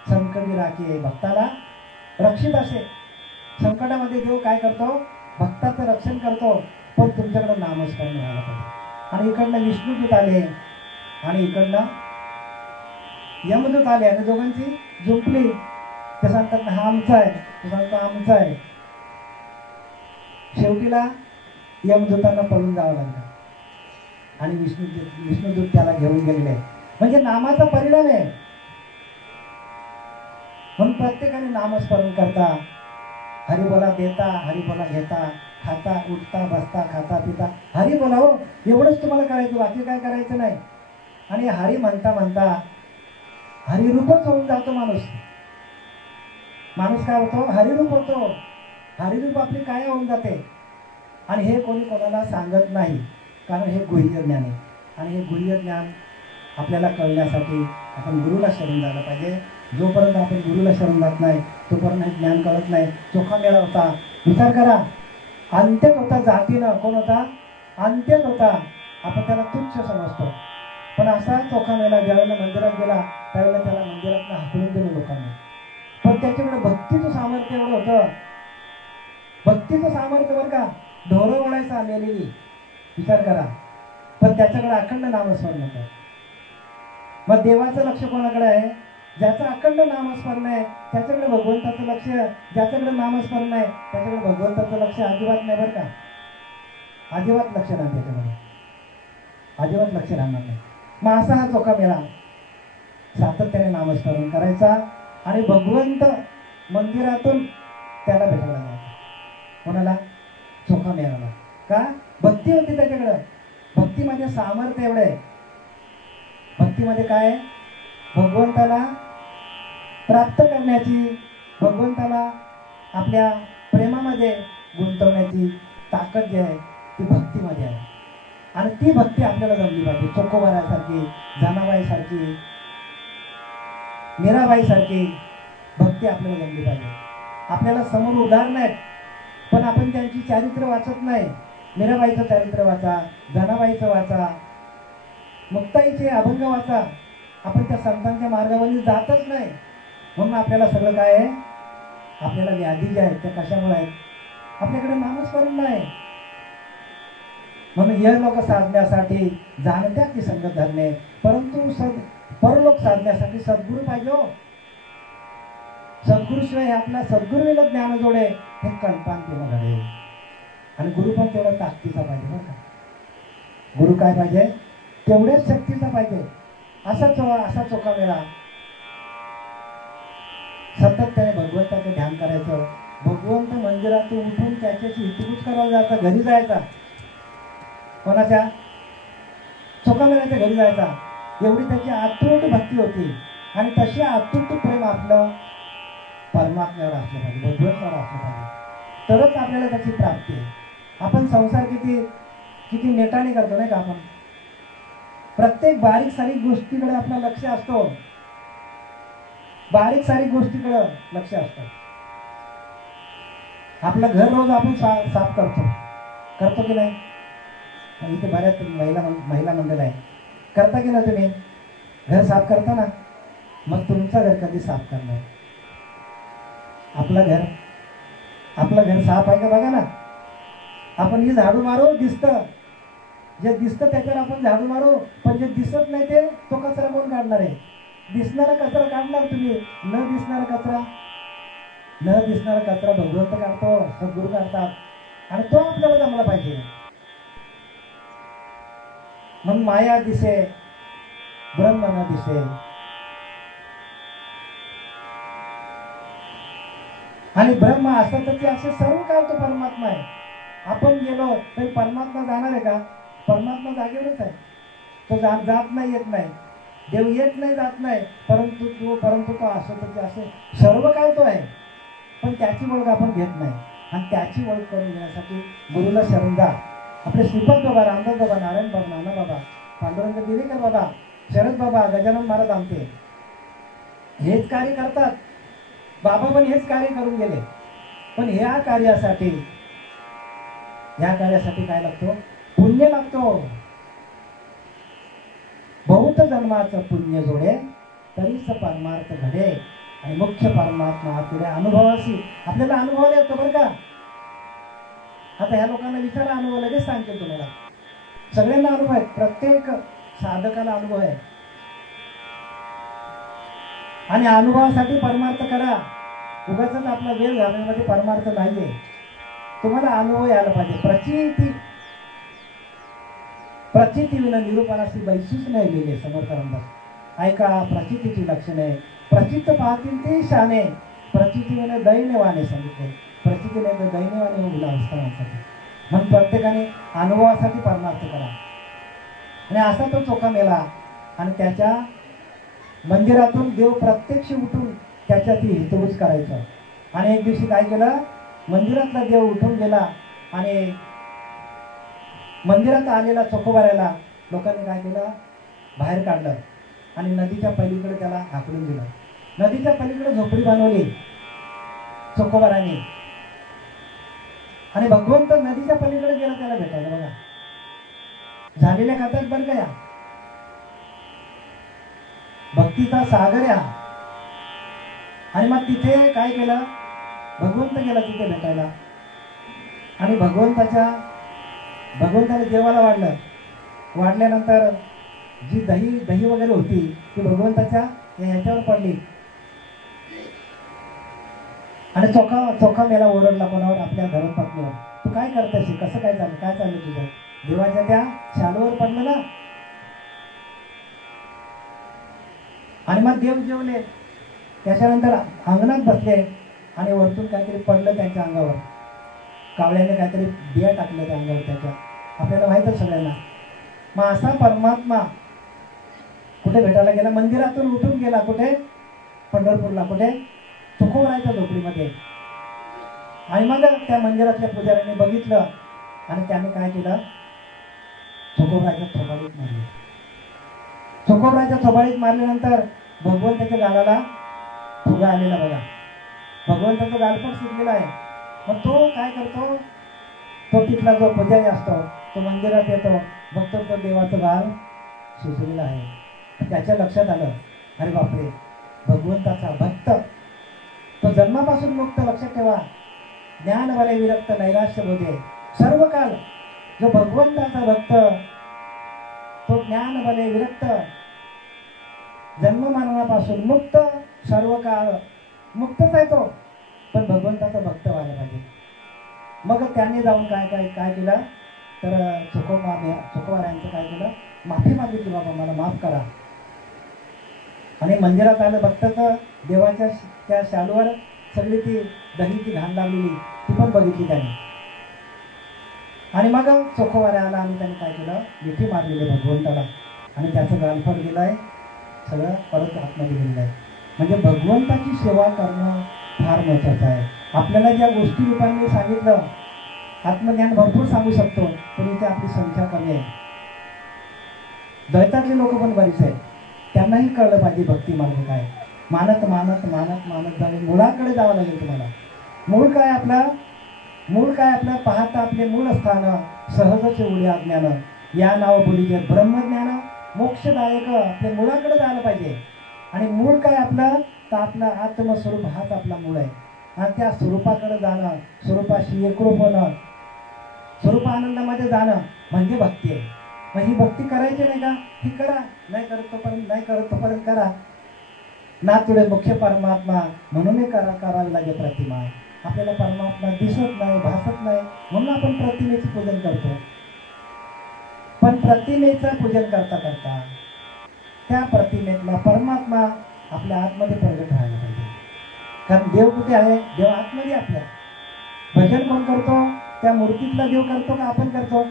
संकटी राखे भक्ताला रक्षित असे. संकटामध्ये देव काय करतो? भक्ताचं रक्षण करतो. पण तुमच्याकडं नामस्मरण व्हायला पाहिजे. आणि इकडनं विष्णुदूत आले आणि इकडनं यमदूत आले आणि दोघांची झोपली. ते सांगतात हा आमचा आहे, तो सांगतो आमचा आहे. शेवटीला यमदूतांना पळून जावं लागलं आणि विष्णुदूत त्याला घेऊन गेलेले. म्हणजे नामाचा परिणाम आहे. म्हणून प्रत्येकाने नामस्मरण करता, हरिबोला देता, हरिबोला घेता, खाता उठता बसता खाता पिता हरी बोला. हो, एवढंच तुम्हाला करायचं, बाकी काय करायचं नाही. आणि हरी म्हणता म्हणता हरिरूपच होऊन जातो माणूस. काय होतो? हरिरूप होतो. हरिरूप आपली काय होऊन जाते. आणि हे कोणी कोणाला सांगत नाही, कारण हे गुह्य ज्ञान आहे. आणि हे गुह्य ज्ञान आपल्याला कळण्यासाठी आपण गुरुला शरण जायला पाहिजे. जोपर्यंत आपण गुरुला शरण जात नाही तोपर्यंत हे ज्ञान कळत नाही. चोखा मेळा होता. विचार करा, अंत्यच होता जातीनं. कोण होता? अंत्यच होता. आपण त्याला तुच्छ समजतो. पण असा चोखा मेला ज्यावेळेला मंदिरात गेला त्यावेळेला त्याला मंदिरात हाकलून दिलं लोकांनी. पण त्याच्याकडे भक्तीचं सामर्थ्य एवढं होतं. भक्तीचं सामर्थ्य बरं का, ढोरं ओढायचा मेलेली. विचार करा. पण त्याच्याकडे अखंड नामस्मरण होतं. मग देवाचं लक्ष कोणाकडे आहे? ज्याचं अखंड नामस्मरण आहे त्याच्याकडे भगवंताचं लक्ष. ज्याच्याकडे नामस्मरण आहे त्याच्याकडे भगवंताचं लक्ष अजिबात नाही बरं का. अजिबात लक्ष राहणार त्याच्याकडे, अजिबात लक्ष राहणार नाही. मग असा हा चोखा मेळा सातत्याने नामस्मरण करायचा आणि भगवंत मंदिरातून त्याला भेटायला जायचा. कोणाला? चोखा मेळाला. का? भक्ती होती त्याच्याकडं. भक्तीमध्ये सामर्थ्य एवढं आहे. भक्तीमध्ये काय आहे? भगवंताला प्राप्त करण्याची, भगवंताला आपल्या प्रेमामध्ये गुंतवण्याची ताकद जी आहे ती भक्तीमध्ये आहे. आणि ती भक्ती आपल्याला जमली पाहिजे. चोखोबारासारखी, जनाबाईसारखी, मीराबाईसारखी भक्ती आपल्याला जमली पाहिजे. आपल्याला समोर उदाहरण आहेत पण आपण त्यांची चारित्र्य वाचत नाही. मीराबाईचं चारित्र्य वाचा, जनाबाईचं वाचा, मुक्ताईचे अभंग वाचा. आपण त्या संतांच्या मार्गावर जातच नाही. म्हणून आपल्याला सगळं काय आहे? आपल्याला व्याधी ज्या आहेत त्या कशामुळे आहेत? आपल्याकडे नामस्मरण नाही. म्हणून हे लोक साधण्यासाठी जाणत्या की संगत धरणे, परंतु परलोक साधण्यासाठी सद्गुरू पाहिजे. हो, सद्गुरूशिवाय आपला सद्गुरूला ज्ञान जोडे हे कल्पांतीनं घडे. आणि गुरु पण तेवढा ताकदीचा पाहिजे बरं का. गुरु काय पाहिजे? तेवढ्याच शक्तीचा पाहिजे. असा चोखा मेळा सातत्याने भगवंताचं ध्यान करायचं. भगवंत मंदिरातून उठून त्याच्याशी हितगुज करायला जायचा, घरी जायचा, कोणाच्या चोखामेळ्याच्या घरी जायचा. एवढी त्याची अतूट भक्ती होती. आणि तशी अतूट प्रेम आपलं परमात्म्यावर असलं पाहिजे, भगवंतावर असलं पाहिजे, तरच आपल्याला त्याची प्राप्ती आहे. आपण संसार किती किती नेटाने करतो नाही का. आपण प्रत्येक बारीक सारीक गोष्टीकडे आपलं लक्ष असतो, बारीक सारीक गोष्टीकडे लक्ष असतं. आपलं घर रोज आपण साफ करतो की नाही. इथे बऱ्याच महिला मंडळ आहे, करता की नाही तुम्ही घर साफ करता ना. मग तुमचं घर कधी साफ करणार. आपलं घर साफ आहे का बघा ना. आपण हे झाडू मारू, दिसतं, जे दिसतं त्याच्यावर आपण झाडू मारू, पण जे दिसत नाही ते तो कचरा कोण काढणार आहे. दिसणारा कचरा काढणार तुम्ही, न दिसणारा कचरा भगवंत काढतो, सद्गुरू काढतात. आणि तो आपल्याला जमला पाहिजे. मग माया दिसे ब्रह्म न दिसे. आणि ब्रह्म असं तर ते असे सर्व काळ तो परमात्मा आहे. आपण गेलो तरी परमात्मा जाणार आहे का. परमात्मा जागेवरच आहे. तो जात नाही, येत नाही. देव येत नाही, जात नाही, परंतु तो असं तर ते असे सर्व काळ तो आहे. पण त्याची ओळख आपण घेत नाही. आणि त्याची ओळख करून घेण्यासाठी गुरुला शरण जा. आपले श्रीपद बाबा, रामदास बाबा, नारायण बाबा, नाना बाबा, पांडुरंग दिवेकर बाबा, शरद बाबा, गजानन महाराज आमचे हेच कार्य करतात. बाबा पण हेच कार्य करून गेले. पण ह्या कार्यासाठी काय लागतो. पुण्य लागतो. बहुत जन्माचं पुण्य जोडे तरीच परमार्थ घडे. आणि मुख्य परमात्मा पुढे अनुभवाशी आपल्याला अनुभवायला येतो बरं का. आता ह्या लोकांना विचारा, अनुभव लगेच सांगते तुम्हाला. सगळ्यांना अनुभव आहे, प्रत्येक साधकाला अनुभव आहे. आणि अनुभवासाठी परमार्थ करा. उगाच आपला वेळ घालण्यामध्ये परमार्थ नाहीये. तुम्हाला अनुभव यायला पाहिजे. प्रचिती विना निरूपणाशी बैसूच नाही लिहिले समर्थ रामदास. ऐका, प्रचितीची लक्षणे. प्रचित पाहतील ते शाने, प्रचिती विना दैन्यवाने सांगितले. प्रचिती नाही तर दैन्यवाने होईल अवस्था माणसाची. म्हणून प्रत्येकाने अनुभवासाठी परमार्थ करा. आणि असा तो चोखा मेला. आणि त्याच्या मंदिरातून देव प्रत्यक्ष उठून त्याच्यात हितगुज करायचं. आणि एक दिवशी काय केलं, मंदिरातला देव उठून गेला. आणि मंदिरात आलेला चोखोबाऱ्याला लोकांनी काय केलं, बाहेर काढलं. आणि नदीच्या पलीकडे त्याला हाकलून दिलं. नदीच्या पलीकडे झोपडी बनवली चोखोबाऱ्याने. आणि भगवंत नदीच्या पलीकडे गेला त्याला भेटायला. बघा झालेल्या कथाच बरं का. या भक्तीचा सागर या. आणि मग तिथे काय केलं, भगवंत गेला तिथे भेटायला. आणि भगवंताने देवाला वाढल्यानंतर जी दही वगैरे होती ती भगवंताच्या ह्याच्यावर पडली. आणि चोखा मेला ओरडला कोणावर, आपल्या धर्मपत्नीवर. तू काय करतेस, कसं काय चाललं तुझं. देवाच्या त्या शालूवर पडलं ना. आणि मग देव जेवले. त्याच्यानंतर अंगणात बसले. आणि वरतून काहीतरी पडलं त्यांच्या अंगावर. कावळ्याने काहीतरी बिया टाकल्या त्या अंगावर त्याच्या. आपल्याला माहीतच सगळ्यांना. मग असा परमात्मा कुठे भेटायला गेला, मंदिरातून उठून गेला. कुठे, पंढरपूरला. कुठे, चोखोबाऱ्याच्या झोपडीमध्ये. आणि मग त्या मंदिरातल्या पुजाऱ्यांनी बघितलं. आणि त्याने काय केलं, चोखोबाऱ्याच्या थोबाडीत मारले. चोखोबाऱ्याच्या थोबाडीत मारल्यानंतर भगवंताच्या गालाला फुगा आलेला. बघा भगवंताचा गाल पण सुटलेला आहे. मग तो काय करतो, तो तिथला जो पुजारी असतो तो मंदिरात येतो, बघतो तो देवाचं गाल सुचलेला आहे. त्याच्या लक्षात आलं, अरे बापरे, भगवंताचा भक्त तो जन्मापासून मुक्त. लक्षात ठेवा, ज्ञानवाले विरक्त नैराश्य बोधे. सर्व काल जो भगवंताचा भक्त तो ज्ञानवाले विरक्त, जन्ममरणापासून मुक्त, सर्व काळ मुक्तच आहे तो. पण भगवंताचा भक्त व्हायला पाहिजे. मग त्याने जाऊन काय केलं तर चोखोबाऱ्यांचं काय केलं, माफी मागितली, बाबा मला माफ करा. आणि मंदिरात आलं, भक्ताचं देवाच्या त्या शालूवर सगळी ती दहीची घाण लागलेली ती पण बघितली त्याने. आणि मग चोखोवाऱ्या आला आणि त्याने काय केलं, मिठी मारलेली भगवंताला आणि त्याचं गालफड दिलंय, सगळं परत आतमध्ये गेलेलं आहे. म्हणजे भगवंताची सेवा करणं फार महत्वाचं आहे. आपल्याला ज्या गोष्टी रूपाने सांगितलं, आत्मज्ञान भरपूर सांगू शकतो, पण इथे आपली संख्या कमी आहे. द्वैतातले लोक पण बरीच आहेत, त्यांनाही कळलं पाहिजे भक्ती मार्ग काय. मानत मानत मानत मानत जाणे मुळाकडे जावं लागेल तुम्हाला. मूळ काय आपलं, मूळ काय आपलं पाहता आपले मूळ स्थान सहजच एवढे अज्ञान, या नाव बोलीचे ब्रह्मज्ञान मोक्षदायक. आपल्या मुळाकडे जायला पाहिजे. आणि मूळ काय आपलं, तर आपला आत्मस्वरूप हाच आपला मूळ आहे. आणि त्या स्वरूपाकडे जाणं, स्वरूपाशी एकरूप होणं, स्वरूप आनंदामध्ये जाणं म्हणजे भक्ती आहे. मग ही भक्ती करायची नाही का, ही करा. नाही करत तोपर्यंत करा. नातुडे मुख्य परमात्मा म्हणून करावी लागेल प्रतिमा. आपल्याला परमात्मा दिसत नाही, भासत नाही, म्हणून आपण प्रतिमेचं पूजन करतो. पण प्रतिमेचं पूजन करता करता त्या प्रतिमेतला परमात्मा आपल्या आतमध्ये प्रगट व्हायला पाहिजे. कारण देव कुठे आहे, देव आतमध्ये आपल्या. भजन कोण करतो, त्या मूर्तीतला देव करतो का आपण करतो.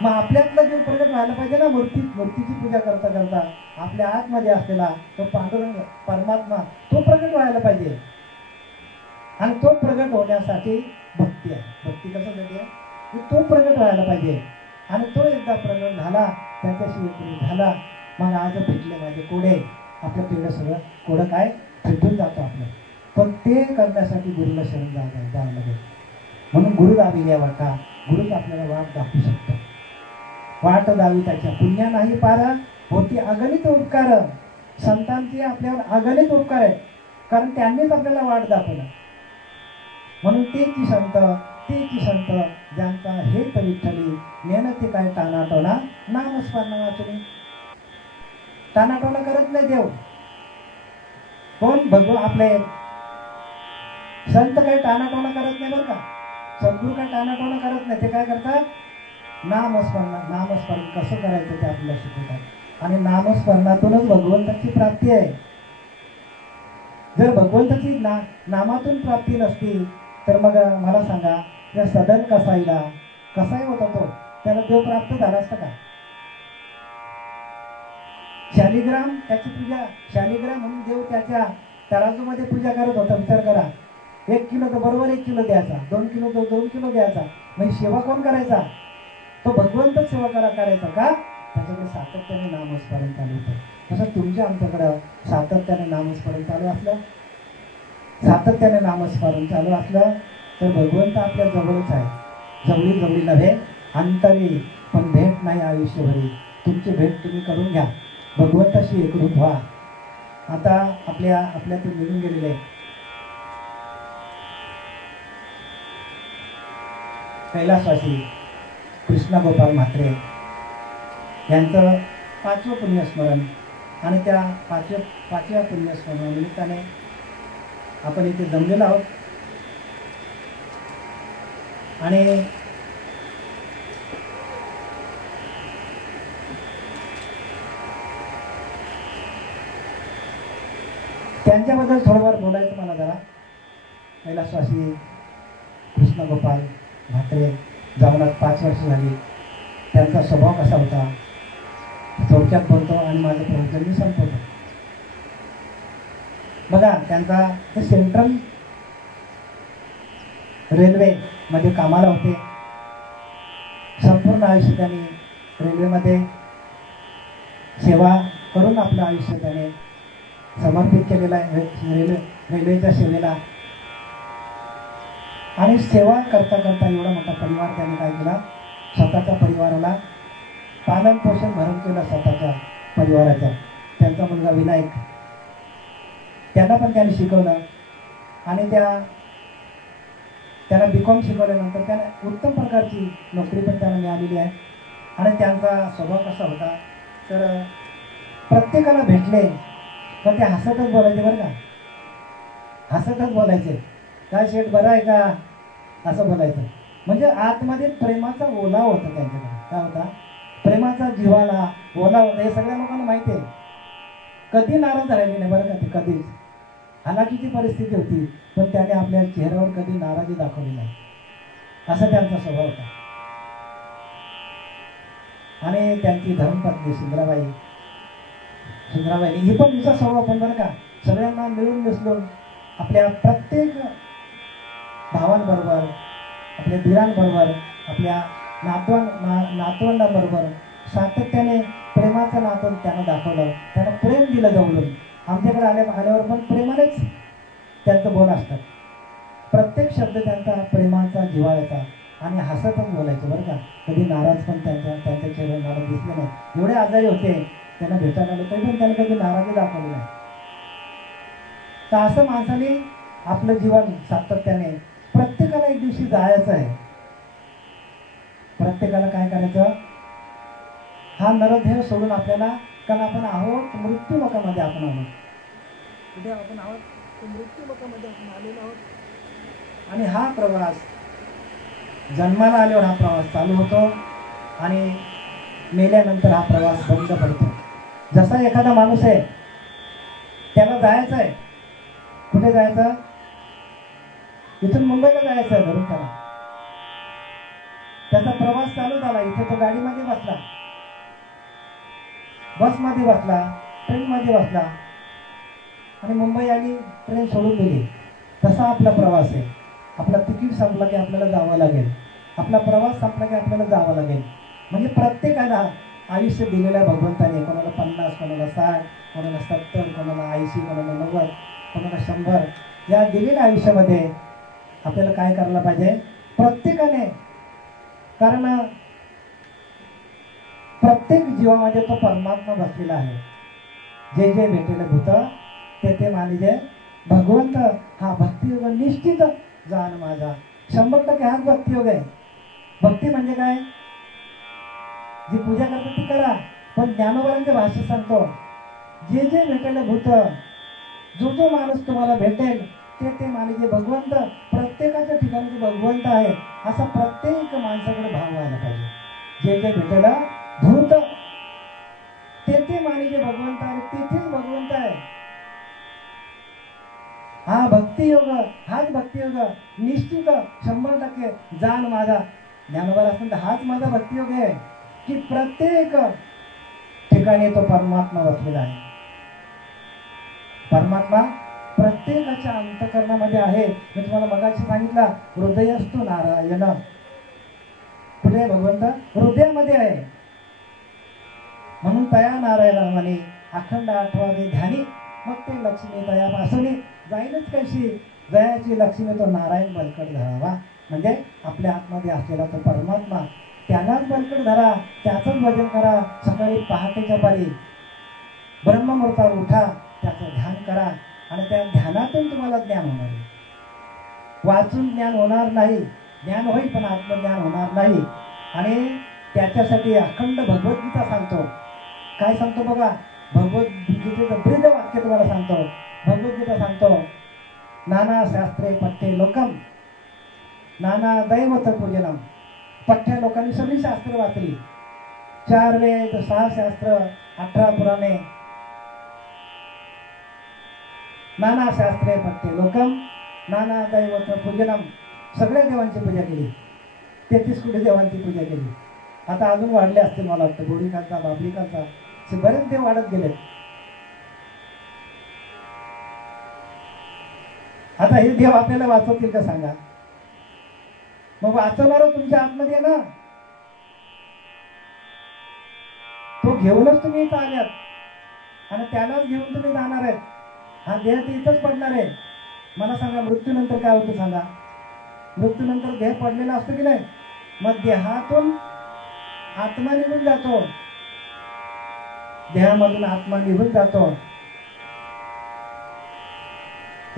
मग आपल्यातला देव प्रगट व्हायला पाहिजे ना. मूर्तीची पूजा करता करता आपल्या आतमध्ये असलेला तो पांडुरंग परमात्मा तो प्रगट व्हायला पाहिजे. आणि तो प्रगट होण्यासाठी भक्ती आहे. भक्ती कशासाठी आहे, की तो प्रगट व्हायला पाहिजे. आणि तो एकदा प्रगट झाला, त्याच्याशी एकरूप झाला, मग आज फिटले माझे कोडे, आपलं पिढं सगळं कोडं काय फिटून जातो आपलं. पण ते करण्यासाठी गुरुला शरण जावं लागेल. म्हणून गुरु दावी या वाटा, गुरुच आपल्याला वाट दाखवू शकतो. वाट दावी त्याच्या पुण्या नाही पार, होती अगणित उपकार. संतांचे आपल्यावर अगणित उपकार आहेत, कारण त्यांनीच आपल्याला वाट दाखवलं. म्हणून तेची संत ज्यांचा हेत विठ्ठली, मेहनती काय टाणाटोना नामस्मरण वाचुनी. टाणाटोना करत नाही देव. कोण आपले संत काही टाणाटोना करत नाही बरं का. सद्गुरू काही टाणाटोना करत नाही. ते काय करतात, नामस्मरण कसं करायचं ते आपल्याला शिकवतात. आणि नामस्मरणातूनच भगवंताची प्राप्ती आहे. जर भगवंताची नामातून प्राप्ती नसती तर मग मला सांगा, त्या सदन कसाही होता तो, त्याला देव प्राप्त झाला असतं का. शालिग्राम त्याची पूजा, शालिग्राम म्हणून देव त्याच्या तराजूमध्ये पूजा करत होता. विचार करा, 1 किलो तर बरोबर 1 किलो द्यायचा, 2 किलो तर 2 किलो द्यायचा. म्हणजे सेवा कोण करायचा, तो भगवंतच सेवा करायचा का. त्याच्याकडे सातत्याने नामस्मरण चालू होतं. तसं तुमच्या आमच्याकडं सातत्याने नामस्मरण चालू असलं, सातत्याने नामस्मरण चालू असलं तर भगवंत आपल्या जवळच आहे. जवळी नव्हे अंतरी, पण भेट नाही आयुष्यभरी. तुमची भेट तुम्ही करून घ्या, भगवंताशी एकरूप व्हा. आता आपल्यातून निघून गेलेले कैलासवासी कृष्ण गोपाल म्हात्रे यांचं 5वं पुण्यस्मरण. आणि त्या पाचव्या पुण्यस्मरणानिमित्ताने आपण इथे जमलेलो आहोत. आणि त्यांच्याबद्दल थोडंफार बोलायचं मला जरा. कैलासवासी कृष्ण गोपाल म्हात्रे जाऊन 5 वर्ष झाली. त्यांचा स्वभाव कसा होता थोडक्यात बोलतो आणि माझं प्रवचन मी संपवतो. बघा, त्यांचा ते सेंट्रल रेल्वेमध्ये कामाला होते. संपूर्ण आयुष्य त्यांनी रेल्वेमध्ये सेवा करून आपलं आयुष्य त्याने समर्पित केलेलं आहे रेल्वेच्या सेवेला. आणि सेवा करता करता एवढा मोठा परिवार त्याने काय केला, स्वतःच्या परिवाराला पालन पोषण भरून केलं स्वतःच्या परिवाराच्या. त्यांचा मुलगा विनायक, त्यांना पण त्याने शिकवलं. आणि त्याला BCom शिकवल्यानंतर त्याला उत्तम प्रकारची नोकरी पण त्याला मिळालेली आहे. आणि त्यांचा स्वभाव कसा होता तर प्रत्येकाला भेटले तर ते हसतच बोलायचे बरं का. हसतच बोलायचे, काय शेठ बरं आहे का, असं बोलायचं. म्हणजे आतमध्ये प्रेमाचा ओलावा होता त्यांच्याकडे. काय होता, प्रेमाचा जिव्हाळा ओलावा होता. हे सगळ्या लोकांना माहिती आहे. कधी नाराज राहिले नाही बरं का ते, कधीच. हालाकीची परिस्थिती होती, पण त्याने आपल्या चेहऱ्यावर कधी नाराजी दाखवली नाही. असा त्यांचा स्वभाव होता. आणि त्यांची धर्मपत्नी सुंदराबाई ही पण तिचा स्वभाव पण बरं का, सगळ्यांना मिळून मिसळून आपल्या प्रत्येक भावांबरोबर, आपल्या दिरांबरोबर, आपल्या नातवंडांबरोबर सातत्याने प्रेमाचं नातं त्यानं दाखवलं. त्यानं प्रेम दिलं जवळून. आमच्याकडे आल्यावर पण प्रेमानेच त्यांचं बोल असतात. प्रत्येक शब्द त्यांचा प्रेमाचा, जिव्हाळ्याचा आणि हसतच बोलायचं बरं का. कधी नाराज पण त्यांच्या चेहऱ्यावर नाराज दिसले नाही. एवढे आजारी होते, त्यांना भेटायला आले तरी पण त्याने कधी नाराजी दाखवली नाही. तर असं माणसाने आपलं जीवन सातत्याने, प्रत्येकाला एक दिवशी जायचं आहे. प्रत्येकाला काय करायचं, हा नरदेह सोडून आपल्याला, कारण आपण आहोत मृत्यू लोकामध्ये, आपण आहोत कुठे आपण आहोत, तर मृत्यू लोकामध्ये आपण आलेलो आहोत. आणि हा प्रवास जन्माला आल्यावर हा प्रवास चालू होतो आणि मेल्यानंतर हा प्रवास बंद पडतो. जसा एखादा माणूस आहे, त्याला जायचं आहे, कुठे जायचं, इथून मुंबईला जायचं आहे धरून त्याला. त्याचा प्रवास चालू झाला, इथे तो गाडीमध्ये बसला, बसमध्ये बसला, ट्रेनमध्ये बसला आणि मुंबई आली, ट्रेन सोडून दिली. तसा आपला प्रवास आहे. आपला तिकीट संपला की आपल्याला जावं लागेल, आपला प्रवास संपला की आपल्याला जावं लागेल. म्हणजे प्रत्येकाला आयुष्य दिलेलं आहे भगवंताने. कोणाला 50, कोणाला 60, कोणाला 70, कोणाला 80, कोणाला 90, कोणाला 100. या दिलेल्या आयुष्यामध्ये आपल्याला काय करायला पाहिजे प्रत्येकाने, कारण प्रत्येक जीवामध्ये तो परमात्मा बसलेला आहे. जे जे भेटेल भूत ते मानिजे भगवंत. हा भक्तियोग निश्चित जाण माझा. 100% हाच भक्तियोग आहे. भक्ती म्हणजे काय, जी पूजा करतो ती करा, पण ज्ञानोबांच्या भाषेत सांगतो, जे जे भेटेल भूत, जो जो माणूस तुम्हाला भेटेल ते मानिजे भगवंत. प्रत्येकाच्या ठिकाणी भगवंत आहे, असा प्रत्येक माणसाकडे भाव व्हायला पाहिजे. जे जे भेटेल भूत ते मानिजे भगवंत आहे, तेथेच भगवंत आहे. हा भक्तियोग, हाच भक्तियोग निश्चित 100% जाण माझा. ज्ञानोबा असं हाच माझा भक्तियोग आहे की प्रत्येक ठिकाणी तो परमात्मा बसलेला आहे. परमात्मा प्रत्येकाच्या अंतःकरणामध्ये आहे. मी तुम्हाला मगाशी सांगितलं, हृदयस्थो नारायण. कुठे आहे भगवंत, हृदयामध्ये आहे. म्हणून तया नारायण म्हणे अखंड आठवावे ध्यानी, मग ते लक्ष्मी दयापासून जाईलच कशी. दयाची लक्ष्मी तो नारायण बलकट धरावा. म्हणजे आपल्या आतमध्ये असलेला तो परमात्मा, त्यालाच बलकट धरा, त्याचंच भजन करा. सकाळी पहाटेच्या पारी ब्रह्ममुहूर्तावर उठा, त्याचं ध्यान करा आणि त्या ध्यानातून तुम्हाला ज्ञान होणार आहे. वाचून ज्ञान होणार नाही, ज्ञान होईल पण आत्मज्ञान होणार नाही. आणि त्याच्यासाठी अखंड भगवद्गीता सांगतो. काय सांगतो बघा, भगवद्गीतेचं ब्रीद वाक्य तुम्हाला सांगतो. भगवद्गीता सांगतो, नाना शास्त्रे पठ्ये लोकम नाना दैवत पूजनम. पठ्य लोकांनी सगळी शास्त्र वाचली, 4 वेद, 6 शास्त्र, 18 पुराणे. नाना शास्त्रे पठ्ये लोकम नाना दैवत पूजनम. सगळ्या देवांची पूजा केली, 33 कोटी देवांची पूजा केली. आता अजून वाढले असतील मला वाटतं, गोडीकांचा, बाबलिकांचा, बरेच देव वाढत गेले. आता हे देव आपल्याला वाचवतील का सांगा. मग वाचवणार तुमच्या आतमध्ये ना, तो घेऊनच तुम्ही इथं आल्यात आणि त्यालाच घेऊन तुम्ही जाणार आहेत. हा देह तर इथंच पडणार आहे. मला सांगा, मृत्यूनंतर काय होतं सांगा. मृत्यूनंतर देह पडलेला असतो की नाही, मग देहातून आत्मा निघून जातो, देहामधून आत्मा निघून जातो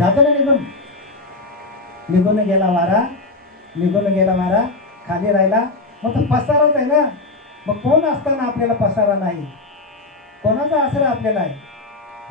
ना निघून. निघून गेला वारा, निघून गेला वारा, खाली राहिला. मग तो पसाराच आहे ना. मग कोण असताना आपल्याला पसारा नाही, कोणाचा आसरा आपल्याला आहे,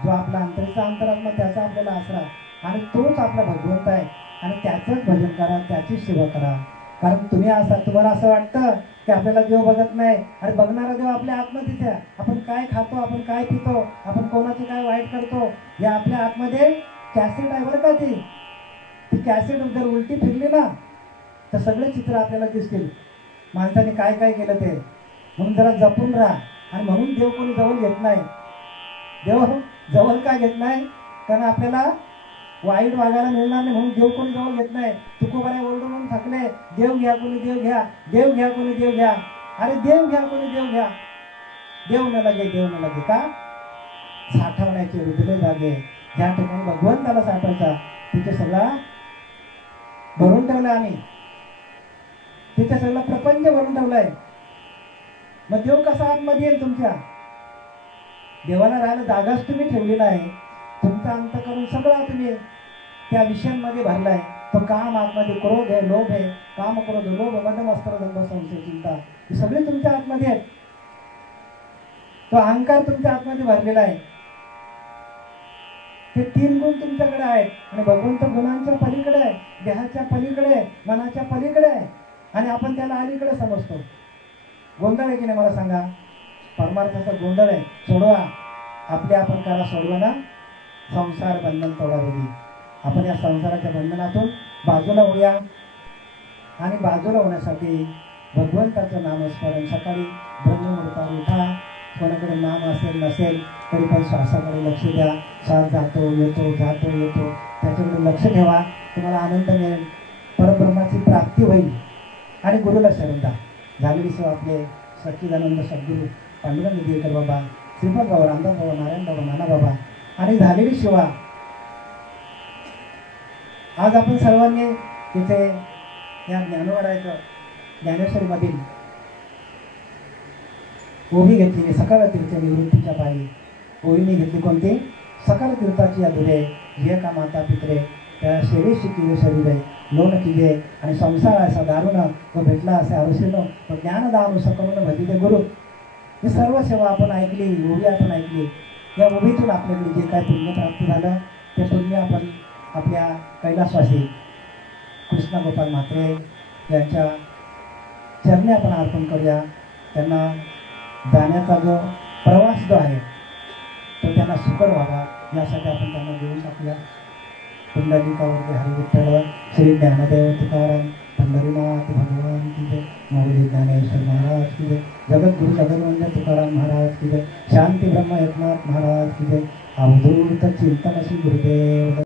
जो आपला अंतरीचा अंतरात्मा, त्याचा आपल्याला आसरा. आणि तोच आपला भगवंत आहे. आणि त्याचंच भजन करा, त्याचीच सेवा करा. कारण तुम्हाला असं वाटतं की आपल्याला देव बघत नाही. अरे बघणारा देव आपल्या आतमध्येच आहे. आपण काय खातो, आपण काय पितो, आपण कोणाचं काय वाईट करतो, हे आपल्या आतमध्ये कॅसेट आहे बरं का ती कॅसेट जर उलटी फिरली ना तर सगळे चित्र आपल्याला दिसतील, माणसाने काय काय केलं ते. म्हणून जरा जपून राहा. आणि म्हणून देव कोणी जवळ घेत नाही. देव जवळ का घेत नाही? कारण आपल्याला वाईट वागायला मिळणार नाही म्हणून देव कोणी जवळ घेत नाही. तुकोबाने ओरडून थकले, देव घ्या कोणी देव घ्या, देव घ्या कोणी देव घ्या. अरे देव घ्या कोणी देव घ्या. देव न लगे, देव न लगे का? साठवण्याचे रुजले जागे. ज्या ठिकाणी भगवंताला साठवायचा तिथे सगळा भरून ठेवलाय आम्ही, तिथे सगळं प्रपंच भरून ठेवलाय. मग देव कसा आतमध्ये येईल तुमच्या? देवाला राहायला जागाच तुम्ही ठेवली नाही. तुमचा अंतःकरण सगळा तुम्ही त्या विषयांमध्ये भरलाय. तो काम आतमध्ये, क्रोध आहे, लोभ आहे, काम, क्रोध, लोभ, मद, मत्सर, दंभ, संशय, चिंता, हे सगळे तुमच्या आतमध्ये आहेत. तो अहंकार तुमच्या आतमध्ये भरलेला आहे. ते 3 गुण तुमच्याकडे आहेत. आणि भगवंत गुणांच्या पलीकडे आहे, देहाच्या पलीकडे आहे, मनाच्या पलीकडे आहे. आणि आपण त्याला अलीकडे समजतो. गोंधळ आहे की नाही मला सांगा? परमार्थाचा गोंधळ आहे. सोडवा. आपले आपण करा, सोडवा ना. संसार बंधन तोडावेली. आपण या संसाराच्या बंधनातून बाजूला होऊया. आणि बाजूला होण्यासाठी भगवंताचं नामस्मरण सकाळी ब्रह्ममुहूर्तावर उठा. कोणाकडे नाम असेल नसेल तरी पण श्वासाकडे लक्ष द्या. श्वास जातो येतो, जातो येतो, त्याच्याकडे लक्ष ठेवा. तुम्हाला आनंद मिळेल, परब्रह्माची प्राप्ती होईल. आणि गुरुला शरण द्या. झालेली सेवा आपले सच्चिदानंद सद्गुरू पांडुरंग विजयकर बाबा, श्रीपाद बाबा, रामदास बाबा, नारायण बाबा, नाना बाबा. आणि झालेली सेवा आज आपण सर्वांनी तिथे या ज्ञानवारायचं ज्ञानेश्वरीमधील ओवी घेतली. सकाळ तीर्थच्या निवृत्तीच्या पायी ओवीने घेतली. कोणती? सकाळ तीर्थाची या धुरे जे का माता पित्रे त्या सेवेशी किवे शरीर लोन किजे. आणि संसार असा दारुण तो भेटला असे आरुषेनो तो ज्ञानदान सकळून भजिते गुरु. ही सर्व सेवा आपण ऐकली, ओवी आपण ऐकली. या ओवीतून आपल्याकडे जे काय पुण्य प्राप्त झालं ते पुण्य आपण आपल्या कैलासवासी कृष्ण गोपाल म्हात्रे यांच्या चरणी आपण अर्पण करूया. त्यांना जाण्याचा जो प्रवास जो आहे तो त्यांना सुकर व्हावा यासाठी आपण त्यांना देऊन टाकूया. पुंडलिकावरती हरी विठ्ठल, श्री ज्ञानदेव तुकाराम, पंढरीनाथ भगवान की जय, माऊली ज्ञानेश्वर महाराज की जय, जगद्गुरु जगन्वंद्य तुकाराम महाराज की जय, शांती ब्रह्म एकनाथ महाराज की जय. अवधूत चिंतन श्री गुरुदेव.